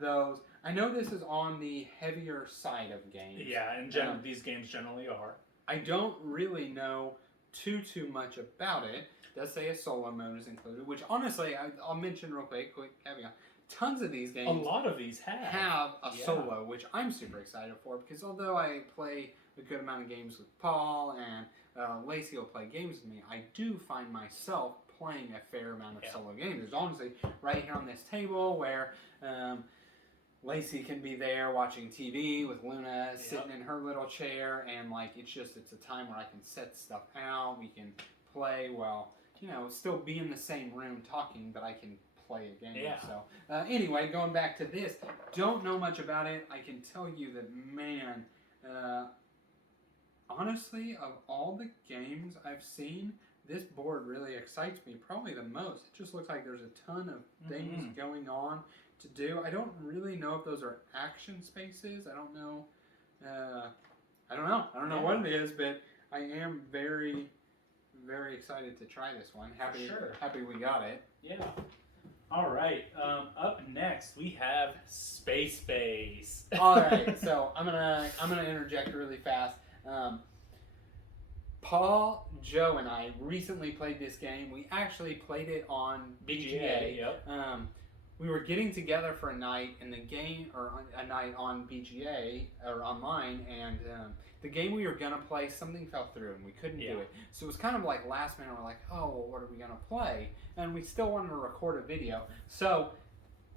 Those. I know this is on the heavier side of games. Yeah, and these games generally are. I don't really know too much about it. It does say a solo mode is included, which honestly, I'll mention real quick caveat. Tons of these games, A lot of these have a solo, which I'm super excited for, because although I play a good amount of games with Paul and Lacey will play games with me, I do find myself playing a fair amount of solo games. There's honestly right here on this table where Lacey can be there watching TV with Luna sitting in her little chair, and like it's a time where I can set stuff out. We can play while still be in the same room talking, but I can play a game. Yeah. So anyway, going back to this, don't know much about it. I can tell you that, man, honestly, of all the games I've seen, this board really excites me probably the most. It just looks like there's a ton of things going on to do. I don't really know if those are action spaces. I don't know. I don't know what it is, but I am very, very excited to try this one. Happy we got it. Yeah. All right. Up next, we have Space Base. All right. So I'm gonna interject really fast. Paul, Joe, and I recently played this game. We actually played it on BGA. Yep. We were getting together for a night in the game, or a night on BGA or online, and the game we were gonna play, something fell through and we couldn't do it. So it was kind of like last minute. We're like, oh, well, what are we gonna play? And we still wanted to record a video. So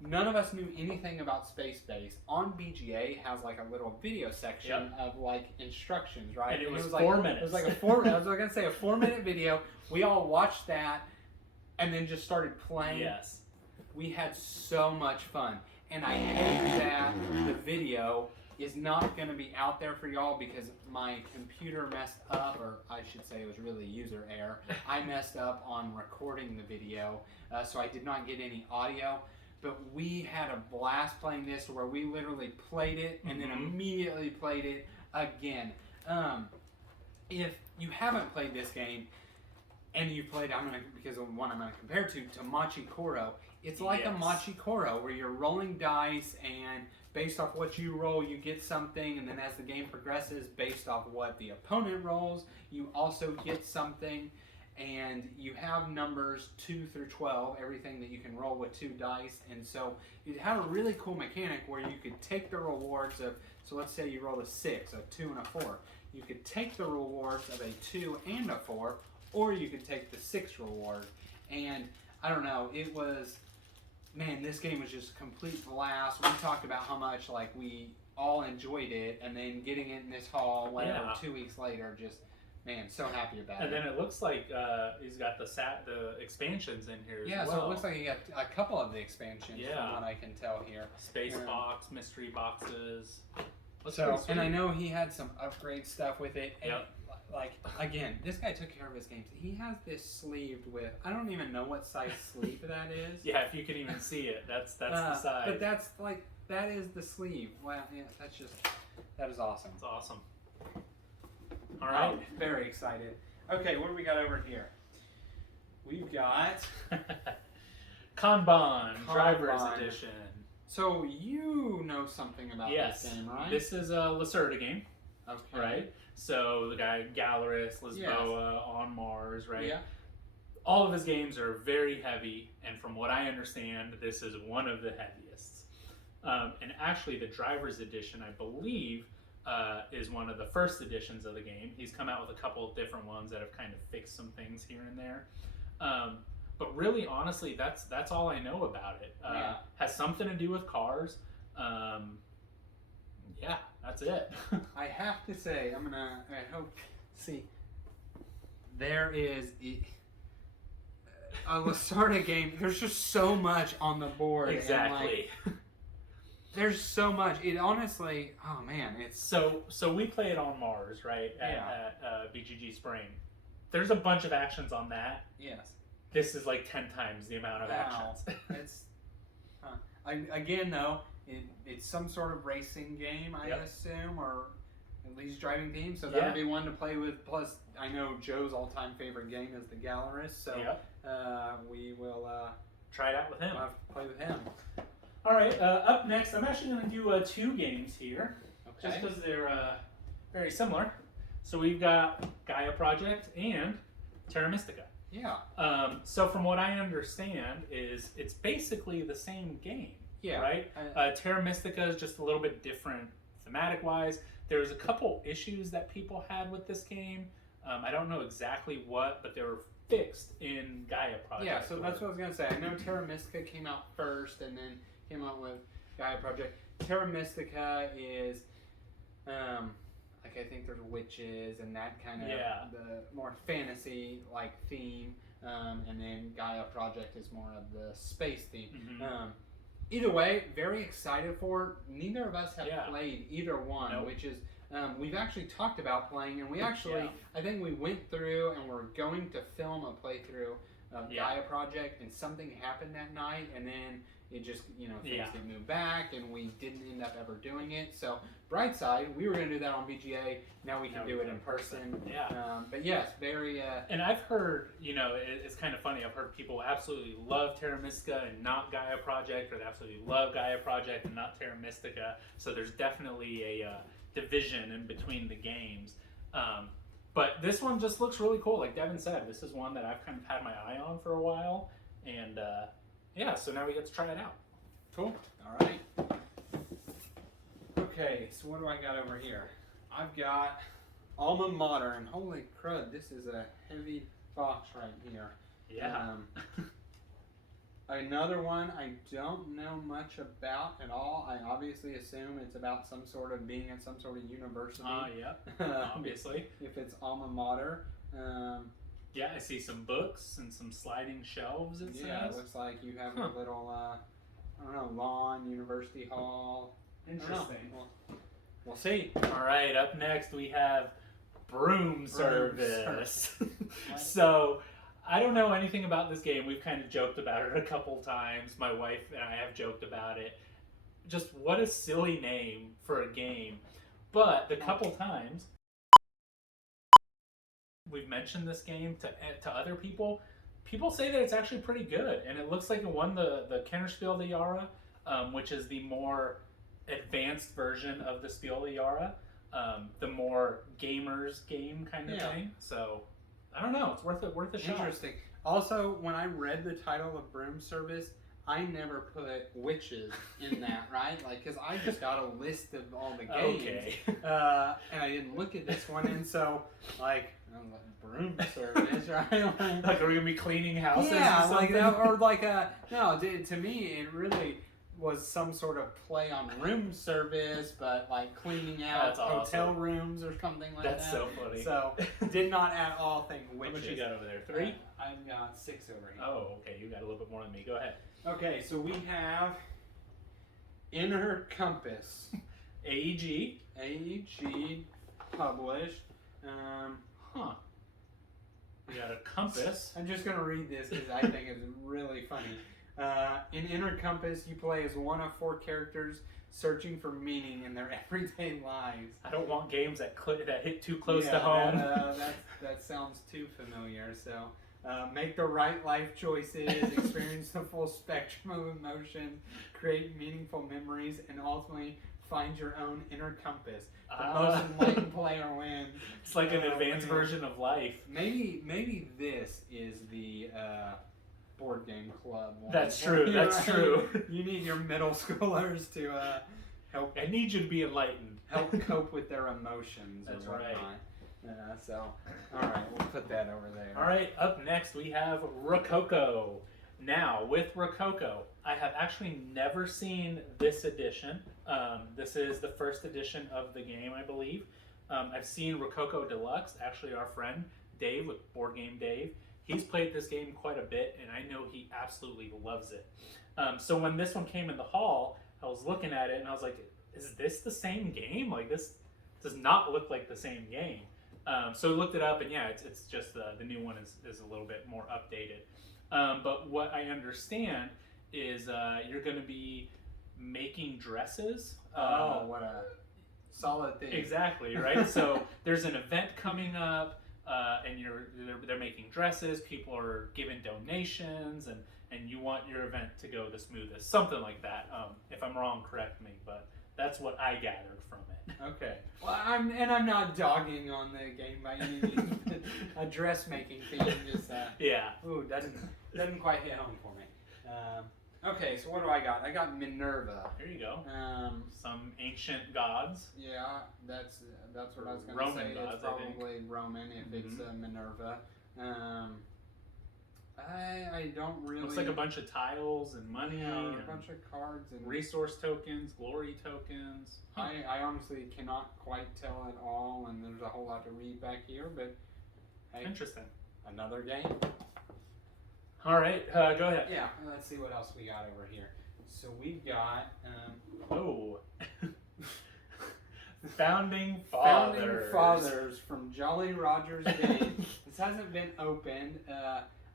none of us knew anything about Space Base. On BGA has like a little video section of like instructions, right? And it was like 4 minutes. It was like I was gonna say a 4-minute video. We all watched that and then just started playing. Yes. We had so much fun, and I hate that the video is not going to be out there for y'all because my computer messed up, or I should say it was really user error. I messed up on recording the video, so I did not get any audio, but we had a blast playing this where we literally played it and then immediately played it again. If you haven't played this game, and you played, because of one I'm going to compare to Machi Koro. It's like a Machi Koro where you're rolling dice, and based off what you roll, you get something, and then as the game progresses, based off what the opponent rolls, you also get something, and you have numbers 2 through 12, everything that you can roll with 2 dice, and so it had a really cool mechanic where you could take the rewards of, so let's say you roll a 6, a 2, and a 4. You could take the rewards of a 2 and a 4, or you could take the 6 reward, and I don't know, it was, man, this game was just a complete blast. We talked about how much like we all enjoyed it, and then getting it in this hall, 2 weeks later, just, man, so happy about it. And then it looks like he's got the expansions in here as well. Yeah, so it looks like you got a couple of the expansions from what I can tell here. Space box, mystery boxes. And I know he had some upgrade stuff with it. And like, again, this guy took care of his games. He has this sleeved with, I don't even know what size sleeve that is. Yeah, if you can even see it, that's the size. But that's like, that is the sleeve. Wow, yeah, that is awesome. It's awesome. All right. Very excited. Okay, what do we got over here? We've got Kanban Drivers Edition. So you know something about this game, right? This is a Lacerda game. Okay. Right? So the guy Galaris, Lisboa, on Mars, right? Yeah. All of his games are very heavy, and from what I understand, this is one of the heaviest. And actually, the Drivers Edition, I believe, is one of the first editions of the game. He's come out with a couple of different ones that have kind of fixed some things here and there. But really, honestly, that's all I know about it. Has something to do with cars. Yeah, that's it. I have to say, there is a Lacerda game. There's just so much on the board. Exactly. And like, there's so much. It honestly, oh man, it's so we play it on Mars, right? At BGG Spring. There's a bunch of actions on that. Yes. This is like 10 times the amount of actions. It's again though, it's some sort of racing game, I assume, or at least driving theme. So that would be one to play with. Plus, I know Joe's all-time favorite game is the Galaris. So we will try it out with him. We'll have to play with him. All right. Up next, I'm actually going to do 2 games here, just because they're very similar. So we've got Gaia Project and Terra Mystica. Yeah. So from what I understand is it's basically the same game, Yeah. right? Terra Mystica is just a little bit different thematic-wise. There's a couple issues that people had with this game. I don't know exactly what, but they were fixed in Gaia Project. Yeah, so that's what I was going to say. I know Terra Mystica came out first and then came out with Gaia Project. Terra Mystica is, like, I think there's witches and that kind of the more fantasy-like theme. And then Gaia Project is more of the space theme. Mm-hmm. Either way, very excited for it. Neither of us have played either one, Nope. which is we've actually talked about playing, and we actually, I think we went through and we're going to film a playthrough of Gaia Project, and something happened that night, and then it just, things get moved back, and we didn't end up ever doing it. So, bright side, we were going to do that on VGA. Now we can do it in person. Yeah. But yes, very. And I've heard, it's kind of funny. I've heard people absolutely love Terra Mystica and not Gaia Project, or they absolutely love Gaia Project and not Terra Mystica. So there's definitely a division in between the games. But this one just looks really cool. Like Devin said, this is one that I've kind of had my eye on for a while. And so now we get to try it out. Cool. All right. Okay, so what do I got over here? I've got Alma Mater, and holy crud, this is a heavy box right here. Yeah. Another one I don't know much about at all. I obviously assume it's about some sort of being at some sort of university. Obviously. If it's Alma Mater. Yeah, I see some books and some sliding shelves, it says. Yeah, it looks like you have a little, lawn, university hall. Interesting. We'll see. All right, up next we have Broom Service. So, I don't know anything about this game. We've kind of joked about it a couple times. My wife and I have joked about it. Just what a silly name for a game. But the couple times we've mentioned this game to other people, people say that it's actually pretty good. And it looks like it won the Kennerspiel de Jahre, which is the more advanced version of the Spiel de Jahre, the more gamers game kind of thing. So I don't know. It's worth a shot. Interesting. Also, when I read the title of Broom Service, I never put witches in that, right? Like, because I just got a list of all the games. Okay. And I didn't look at this one, and so, like, I'm like, Broom Service, right? Like, are we going to be cleaning houses or something? Like that, or like no, to me, it really was some sort of play on room service, but like cleaning out hotel rooms or something like that. That's so funny. So, did not at all think witches. How much you got over there? 3? I've got 6 over here. Oh, okay. You got a little bit more than me. Go ahead. Okay, so we have Inner Compass. AEG. AEG published. We got a compass. I'm just going to read this because I think it's really funny. In Inner Compass, you play as one of 4 characters searching for meaning in their everyday lives. I don't want games that hit too close to home. That sounds too familiar. So, make the right life choices, experience the full spectrum of emotion, create meaningful memories, and ultimately find your own inner compass. The most enlightened player wins. It's like an advanced version of life. Maybe this is the board game club one. That's true. That's true. You need your middle schoolers to help. I need you to be enlightened. Help cope with their emotions. That's or whatnot. right. All right, we'll put that over there. All right, up next we have Rococo. Now, with Rococo, I have actually never seen this edition. This is the first edition of the game, I believe. I've seen Rococo Deluxe. Actually, our friend Dave with Board Game Dave, he's played this game quite a bit, and I know he absolutely loves it. So when this one came in the hall, I was looking at it, and I was like, is this the same game? Like, this does not look like the same game. So we looked it up, and yeah, it's just the new one is a little bit more updated. But what I understand is you're going to be making dresses. What a solid thing. Exactly, right? So there's an event coming up, and they're making dresses. People are giving donations, and you want your event to go the smoothest. Something like that. If I'm wrong, correct me, but that's what I gathered from it. Okay. Well, I'm not dogging on the game by any means. A dressmaking theme just doesn't quite hit home for me. Okay, so what do I got? I got Minerva. Here you go. Some ancient gods. Yeah, that's what I was going to Roman say. gods, It's probably Roman if it's Minerva. I don't really. Looks like a bunch of tiles and money. A bunch of cards and resource tokens, glory tokens. I honestly cannot quite tell it all, and there's a whole lot to read back here, but hey, interesting. Another game. All right, go ahead. Yeah, let's see what else we got over here. So we've got Founding Fathers from Jolly Roger's Games. This hasn't been opened.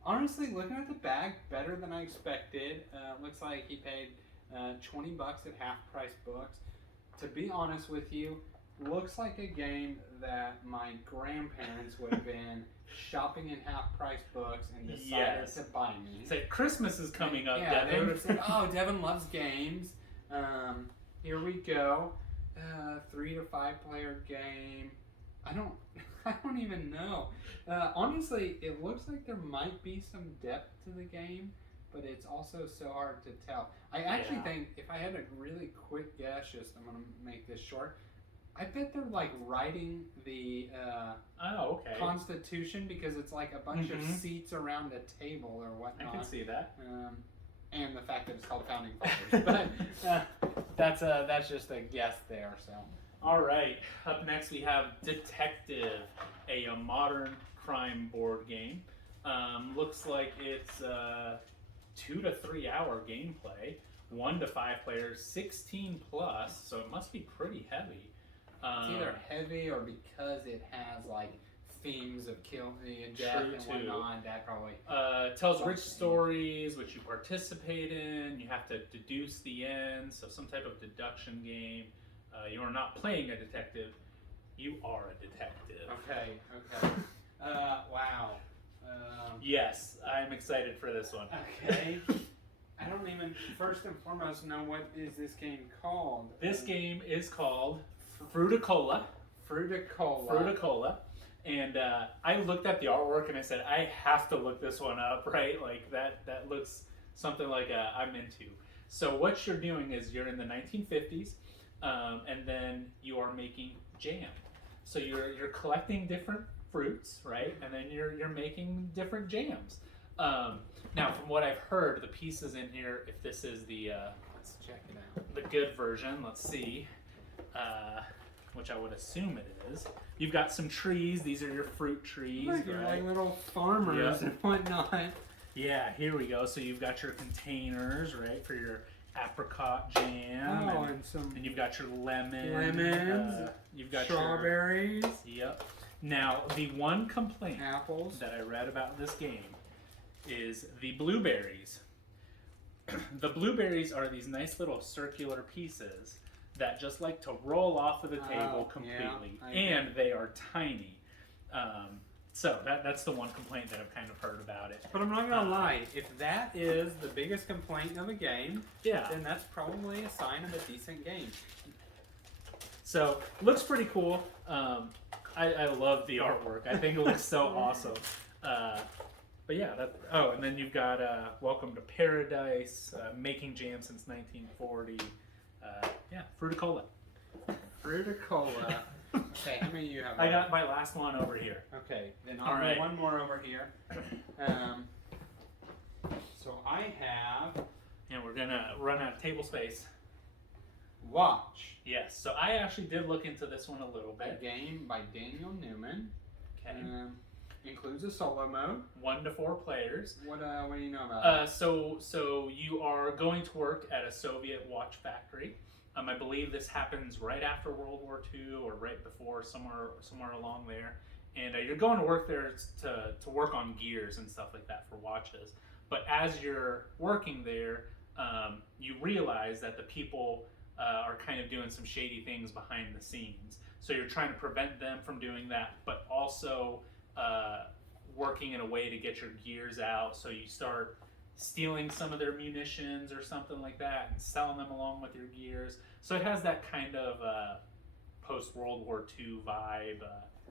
Honestly, looking at the bag, better than I expected. Looks like he paid $20 at half-price books. To be honest with you, looks like a game that my grandparents would have been shopping in half-price books and decided to buy me. It's like Christmas is coming up, yeah, Devin. They would have said, "Oh, Devin loves games." Here we go. 3 to 5 player game. I don't even know. Honestly, it looks like there might be some depth to the game, but it's also so hard to tell. I actually think if I had a really quick guess, I'm gonna make this short. I bet they're like writing the Constitution, because it's like a bunch of seats around a table or whatnot. I can see that. And the fact that it's called Founding Fathers, but that's just a guess there. So. All right. Up next we have Detective, a modern crime board game. Looks like it's 2 to 3 hour gameplay, 1 to 5 players, 16 plus. So it must be pretty heavy. It's either heavy or because it has like themes of killing and death and whatnot. That probably tells rich stories which you participate in. You have to deduce the end, so some type of deduction game. You are not playing a detective; you are a detective. Okay. Wow. Yes, I'm excited for this one. Okay. I don't even first and foremost know what is this game called. This game is called Fruticola. Fruticola. And I looked at the artwork and I said, I have to look this one up, right? Like that looks something like I'm into. So what you're doing is you're in the 1950s, and then you are making jam. So you're collecting different fruits, right? And then you're making different jams. Now, from what I've heard, the pieces in here, if this is the let's check it out. The good version, let's see. Which I would assume it is. You've got some trees. These are your fruit trees. You're like little farmers and whatnot. Yeah, here we go. So you've got your containers, right, for your apricot jam. Oh, and you've got your lemons. You've got strawberries. Yep. Now, the one complaint apples that I read about this game is the blueberries. The blueberries are these nice little circular pieces that just like to roll off of the table completely, and they are tiny. So that's the one complaint that I've kind of heard about it. But I'm not gonna lie, if that is the biggest complaint of a game, then that's probably a sign of a decent game. So looks pretty cool. I love the artwork. I think it looks so awesome. But yeah, and then you've got Welcome to Paradise, making jam since 1940. Fruticola. Okay, how many do you have? I got my last one over here. Okay, then I'll have one more over here. So I have... And we're going to run out of table space. Watch. Yes, so I actually did look into this one a little bit. A game by Daniel Newman. Okay. Includes a solo mode. 1 to 4 players. What do you know about it? So you are going to work at a Soviet watch factory. I believe this happens right after World War II or right before, somewhere along there. And you're going to work there to work on gears and stuff like that for watches. But as you're working there, you realize that the people are kind of doing some shady things behind the scenes. So you're trying to prevent them from doing that, but also working in a way to get your gears out. So you start stealing some of their munitions or something like that and selling them along with your gears. So it has that kind of post-World War II vibe.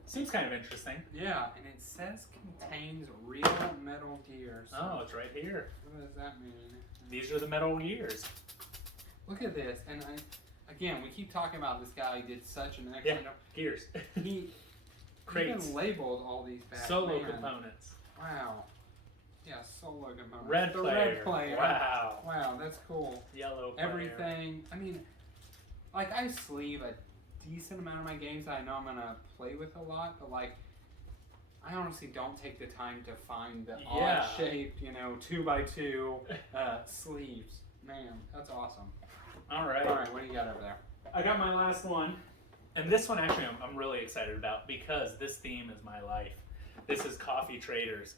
Seems kind of interesting. Yeah, and it says contains real Metal Gear. So Oh, it's right here. what does that mean? These are the Metal Gears. Look at this, and again, we keep talking about this guy. He did such an excellent job. Gears. He Crates. even labeled all these back. Solo Man. components. Wow. Yeah, solo components. Red The player. red player. Wow. Wow, that's cool. Yellow player. Everything. I mean, like I sleeve a decent amount of my games that I know I'm gonna play with a lot, but like I honestly don't take the time to find the odd shaped, 2x2 sleeves. Man, that's awesome. All right. All right, what do you got over there? I got my last one. And this one actually I'm really excited about because this theme is my life. This is Coffee Traders.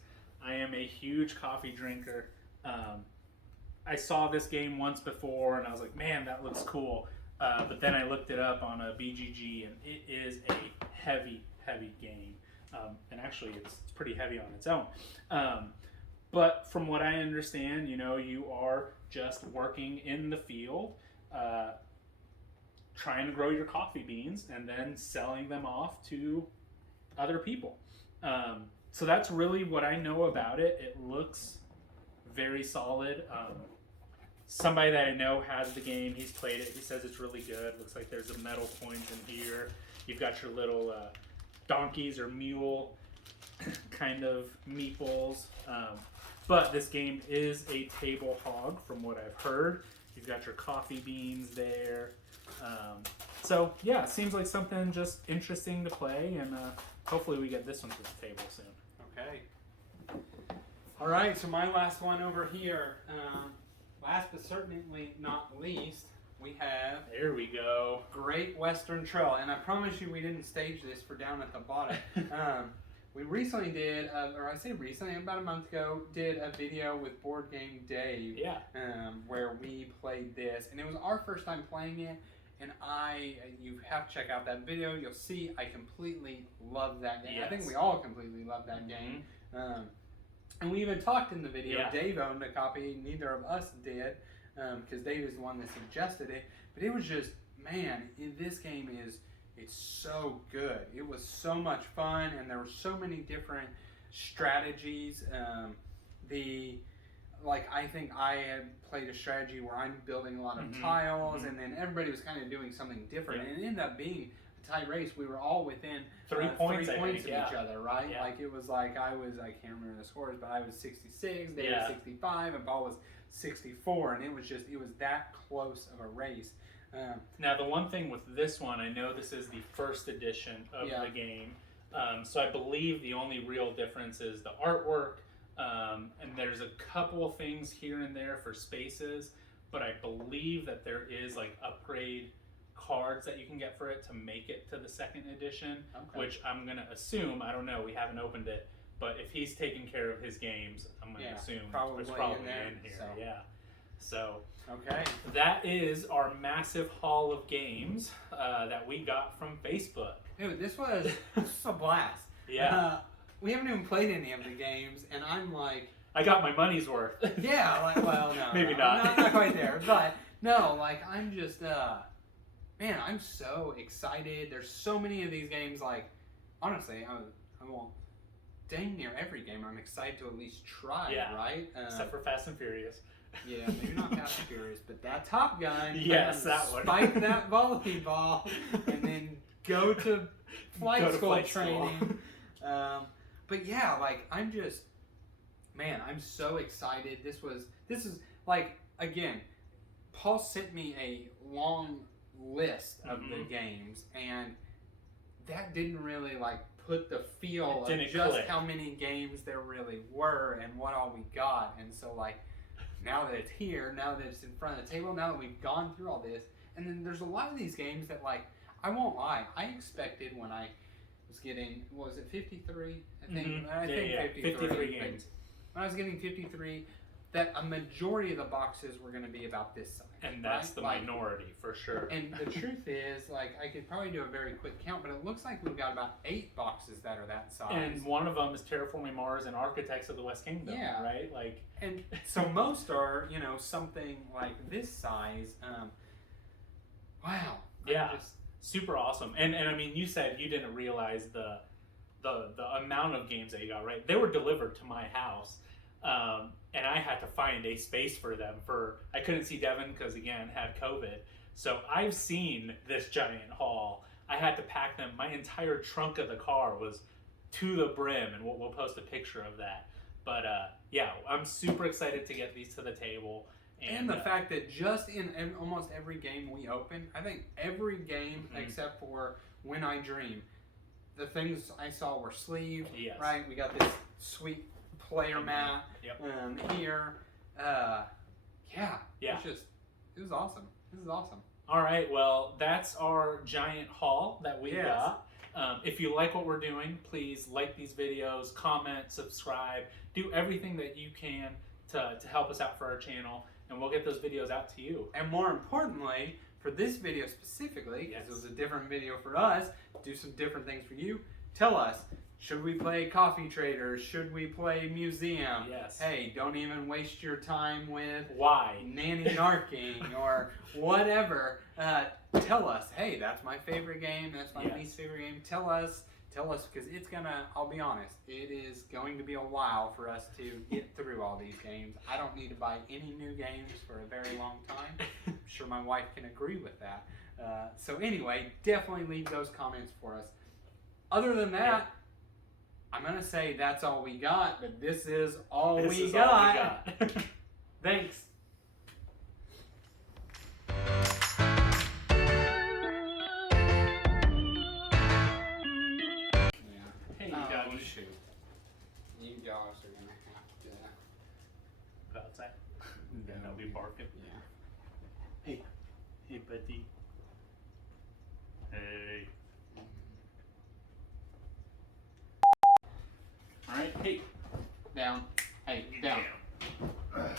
I am a huge coffee drinker. I saw this game once before and I was like, man, that looks cool. But then I looked it up on a BGG and it is a heavy, heavy game. And actually it's pretty heavy on its own. But from what I understand, you are just working in the field, trying to grow your coffee beans and then selling them off to other people. So that's really what I know about it. It looks very solid. Somebody that I know has the game. He's played it. He says it's really good. Looks like there's a metal coins in here. You've got your little donkeys or mule kind of meeples. But this game is a table hog from what I've heard. You've got your coffee beans there. So yeah, it seems like something just interesting to play, and hopefully we get this one to the table soon. Okay. All right, so my last one over here. Last but certainly not least, we have There we go. Great Western Trail, and I promise you we didn't stage this for down at the bottom. We recently did, or I say recently, about a month ago, did a video with Board Game Dave, Yeah. where we played this, and it was our first time playing it. And you have to check out that video. You'll see I completely love that game. Yes. I think we all completely love that game. And we even talked in the video. Yeah. Dave owned a copy. Neither of us did, because Dave is the one that suggested it. But it was just, man, this game it's so good. It was so much fun, and there were so many different strategies. I think I had played a strategy where I'm building a lot of tiles, and then everybody was kind of doing something different. And it ended up being a tight race. We were all within 3 points, of think, each other, right? Yeah. Like it was like I can't remember the scores, but I was 66, they Yeah. were 65, and Paul was 64, and it was that close of a race. Now the one thing with this one, I know this is the first edition of the game, so I believe the only real difference is the artwork. And there's a couple of things here and there for spaces, but I believe that there is like upgrade cards that you can get for it to make it to the second edition, which I'm going to assume, I don't know, we haven't opened it, but if he's taking care of his games, I'm going to assume it's probably in here. So. Yeah. So Okay. that is our massive haul of games that we got from Facebook. Dude, this was a blast. Yeah. We haven't even played any of the games, and I'm like... I got my money's worth. Yeah, well, no. Maybe no, not. Not quite there, but no, like, I'm just, man, I'm so excited. There's so many of these games, like, honestly, I won't, dang near every game I'm excited to at least try, right? Except for Fast and Furious. Yeah, maybe not Fast and Furious, but that Top Gun. Yes, that one. Spike that volleyball, and then go to flight school training. But yeah, like, I'm just, man, I'm so excited. This is like, again, Paul sent me a long list of the games, and that didn't really like put the feel of just how many games there really were and what all we got. And so like, now that it's here, now that it's in front of the table, now that we've gone through all this, and then there's a lot of these games that, like, I won't lie, I expected when I was getting, what was it, 53? I think, I think 53 games. When I was getting 53, that a majority of the boxes were going to be about this size. And that's the minority, for sure. And the truth is, like, I could probably do a very quick count, but it looks like we've got about 8 boxes that are that size. And one of them is Terraforming Mars and Architects of the West Kingdom, right? Like, and so most are, something like this size. Wow. Yeah. super awesome. And I mean, you said you didn't realize the amount of games that you got, right? They were delivered to my house, and I had to find a space for them. I couldn't see Devin because again had COVID, so I've seen this giant haul. I had to pack them. My entire trunk of the car was to the brim, and we'll post a picture of that. But yeah, I'm super excited to get these to the table. And the fact that just in almost every game we open, I think every game except for When I Dream, the things I saw were sleeved. Yes. Right? We got this sweet player mat here. Yeah. It was awesome. This is awesome. All right, well, that's our giant haul that we got. If you like what we're doing, please like these videos, comment, subscribe, do everything that you can to help us out for our channel, and we'll get those videos out to you. And more importantly, for this video specifically, because it was a different video for us, do some different things for you, tell us, should we play Coffee Traders? Should we play Museum? Yes. Hey, don't even waste your time with why nanny narking or whatever. Tell us, hey, that's my favorite game, that's my least favorite game. Tell us, because it's gonna, I'll be honest, it is going to be a while for us to get through all these games. I don't need to buy any new games for a very long time. I'm sure my wife can agree with that. So anyway, definitely leave those comments for us. Other than that, I'm going to say that's all we got, but this is all we got. Thanks. Hey, oh, shoot. You dogs are going to have to... Go outside. Then they'll be barking. Yeah. Hey, buddy. Hey. All right, hey. Down. Hey, down. Oh,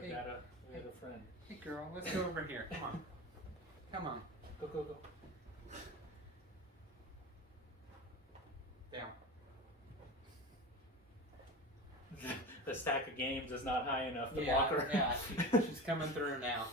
we got a friend. Hey, girl, let's go over here. Come on. Come on. Go, go, go. Down. The stack of games is not high enough to block her. Yeah, she's coming through now.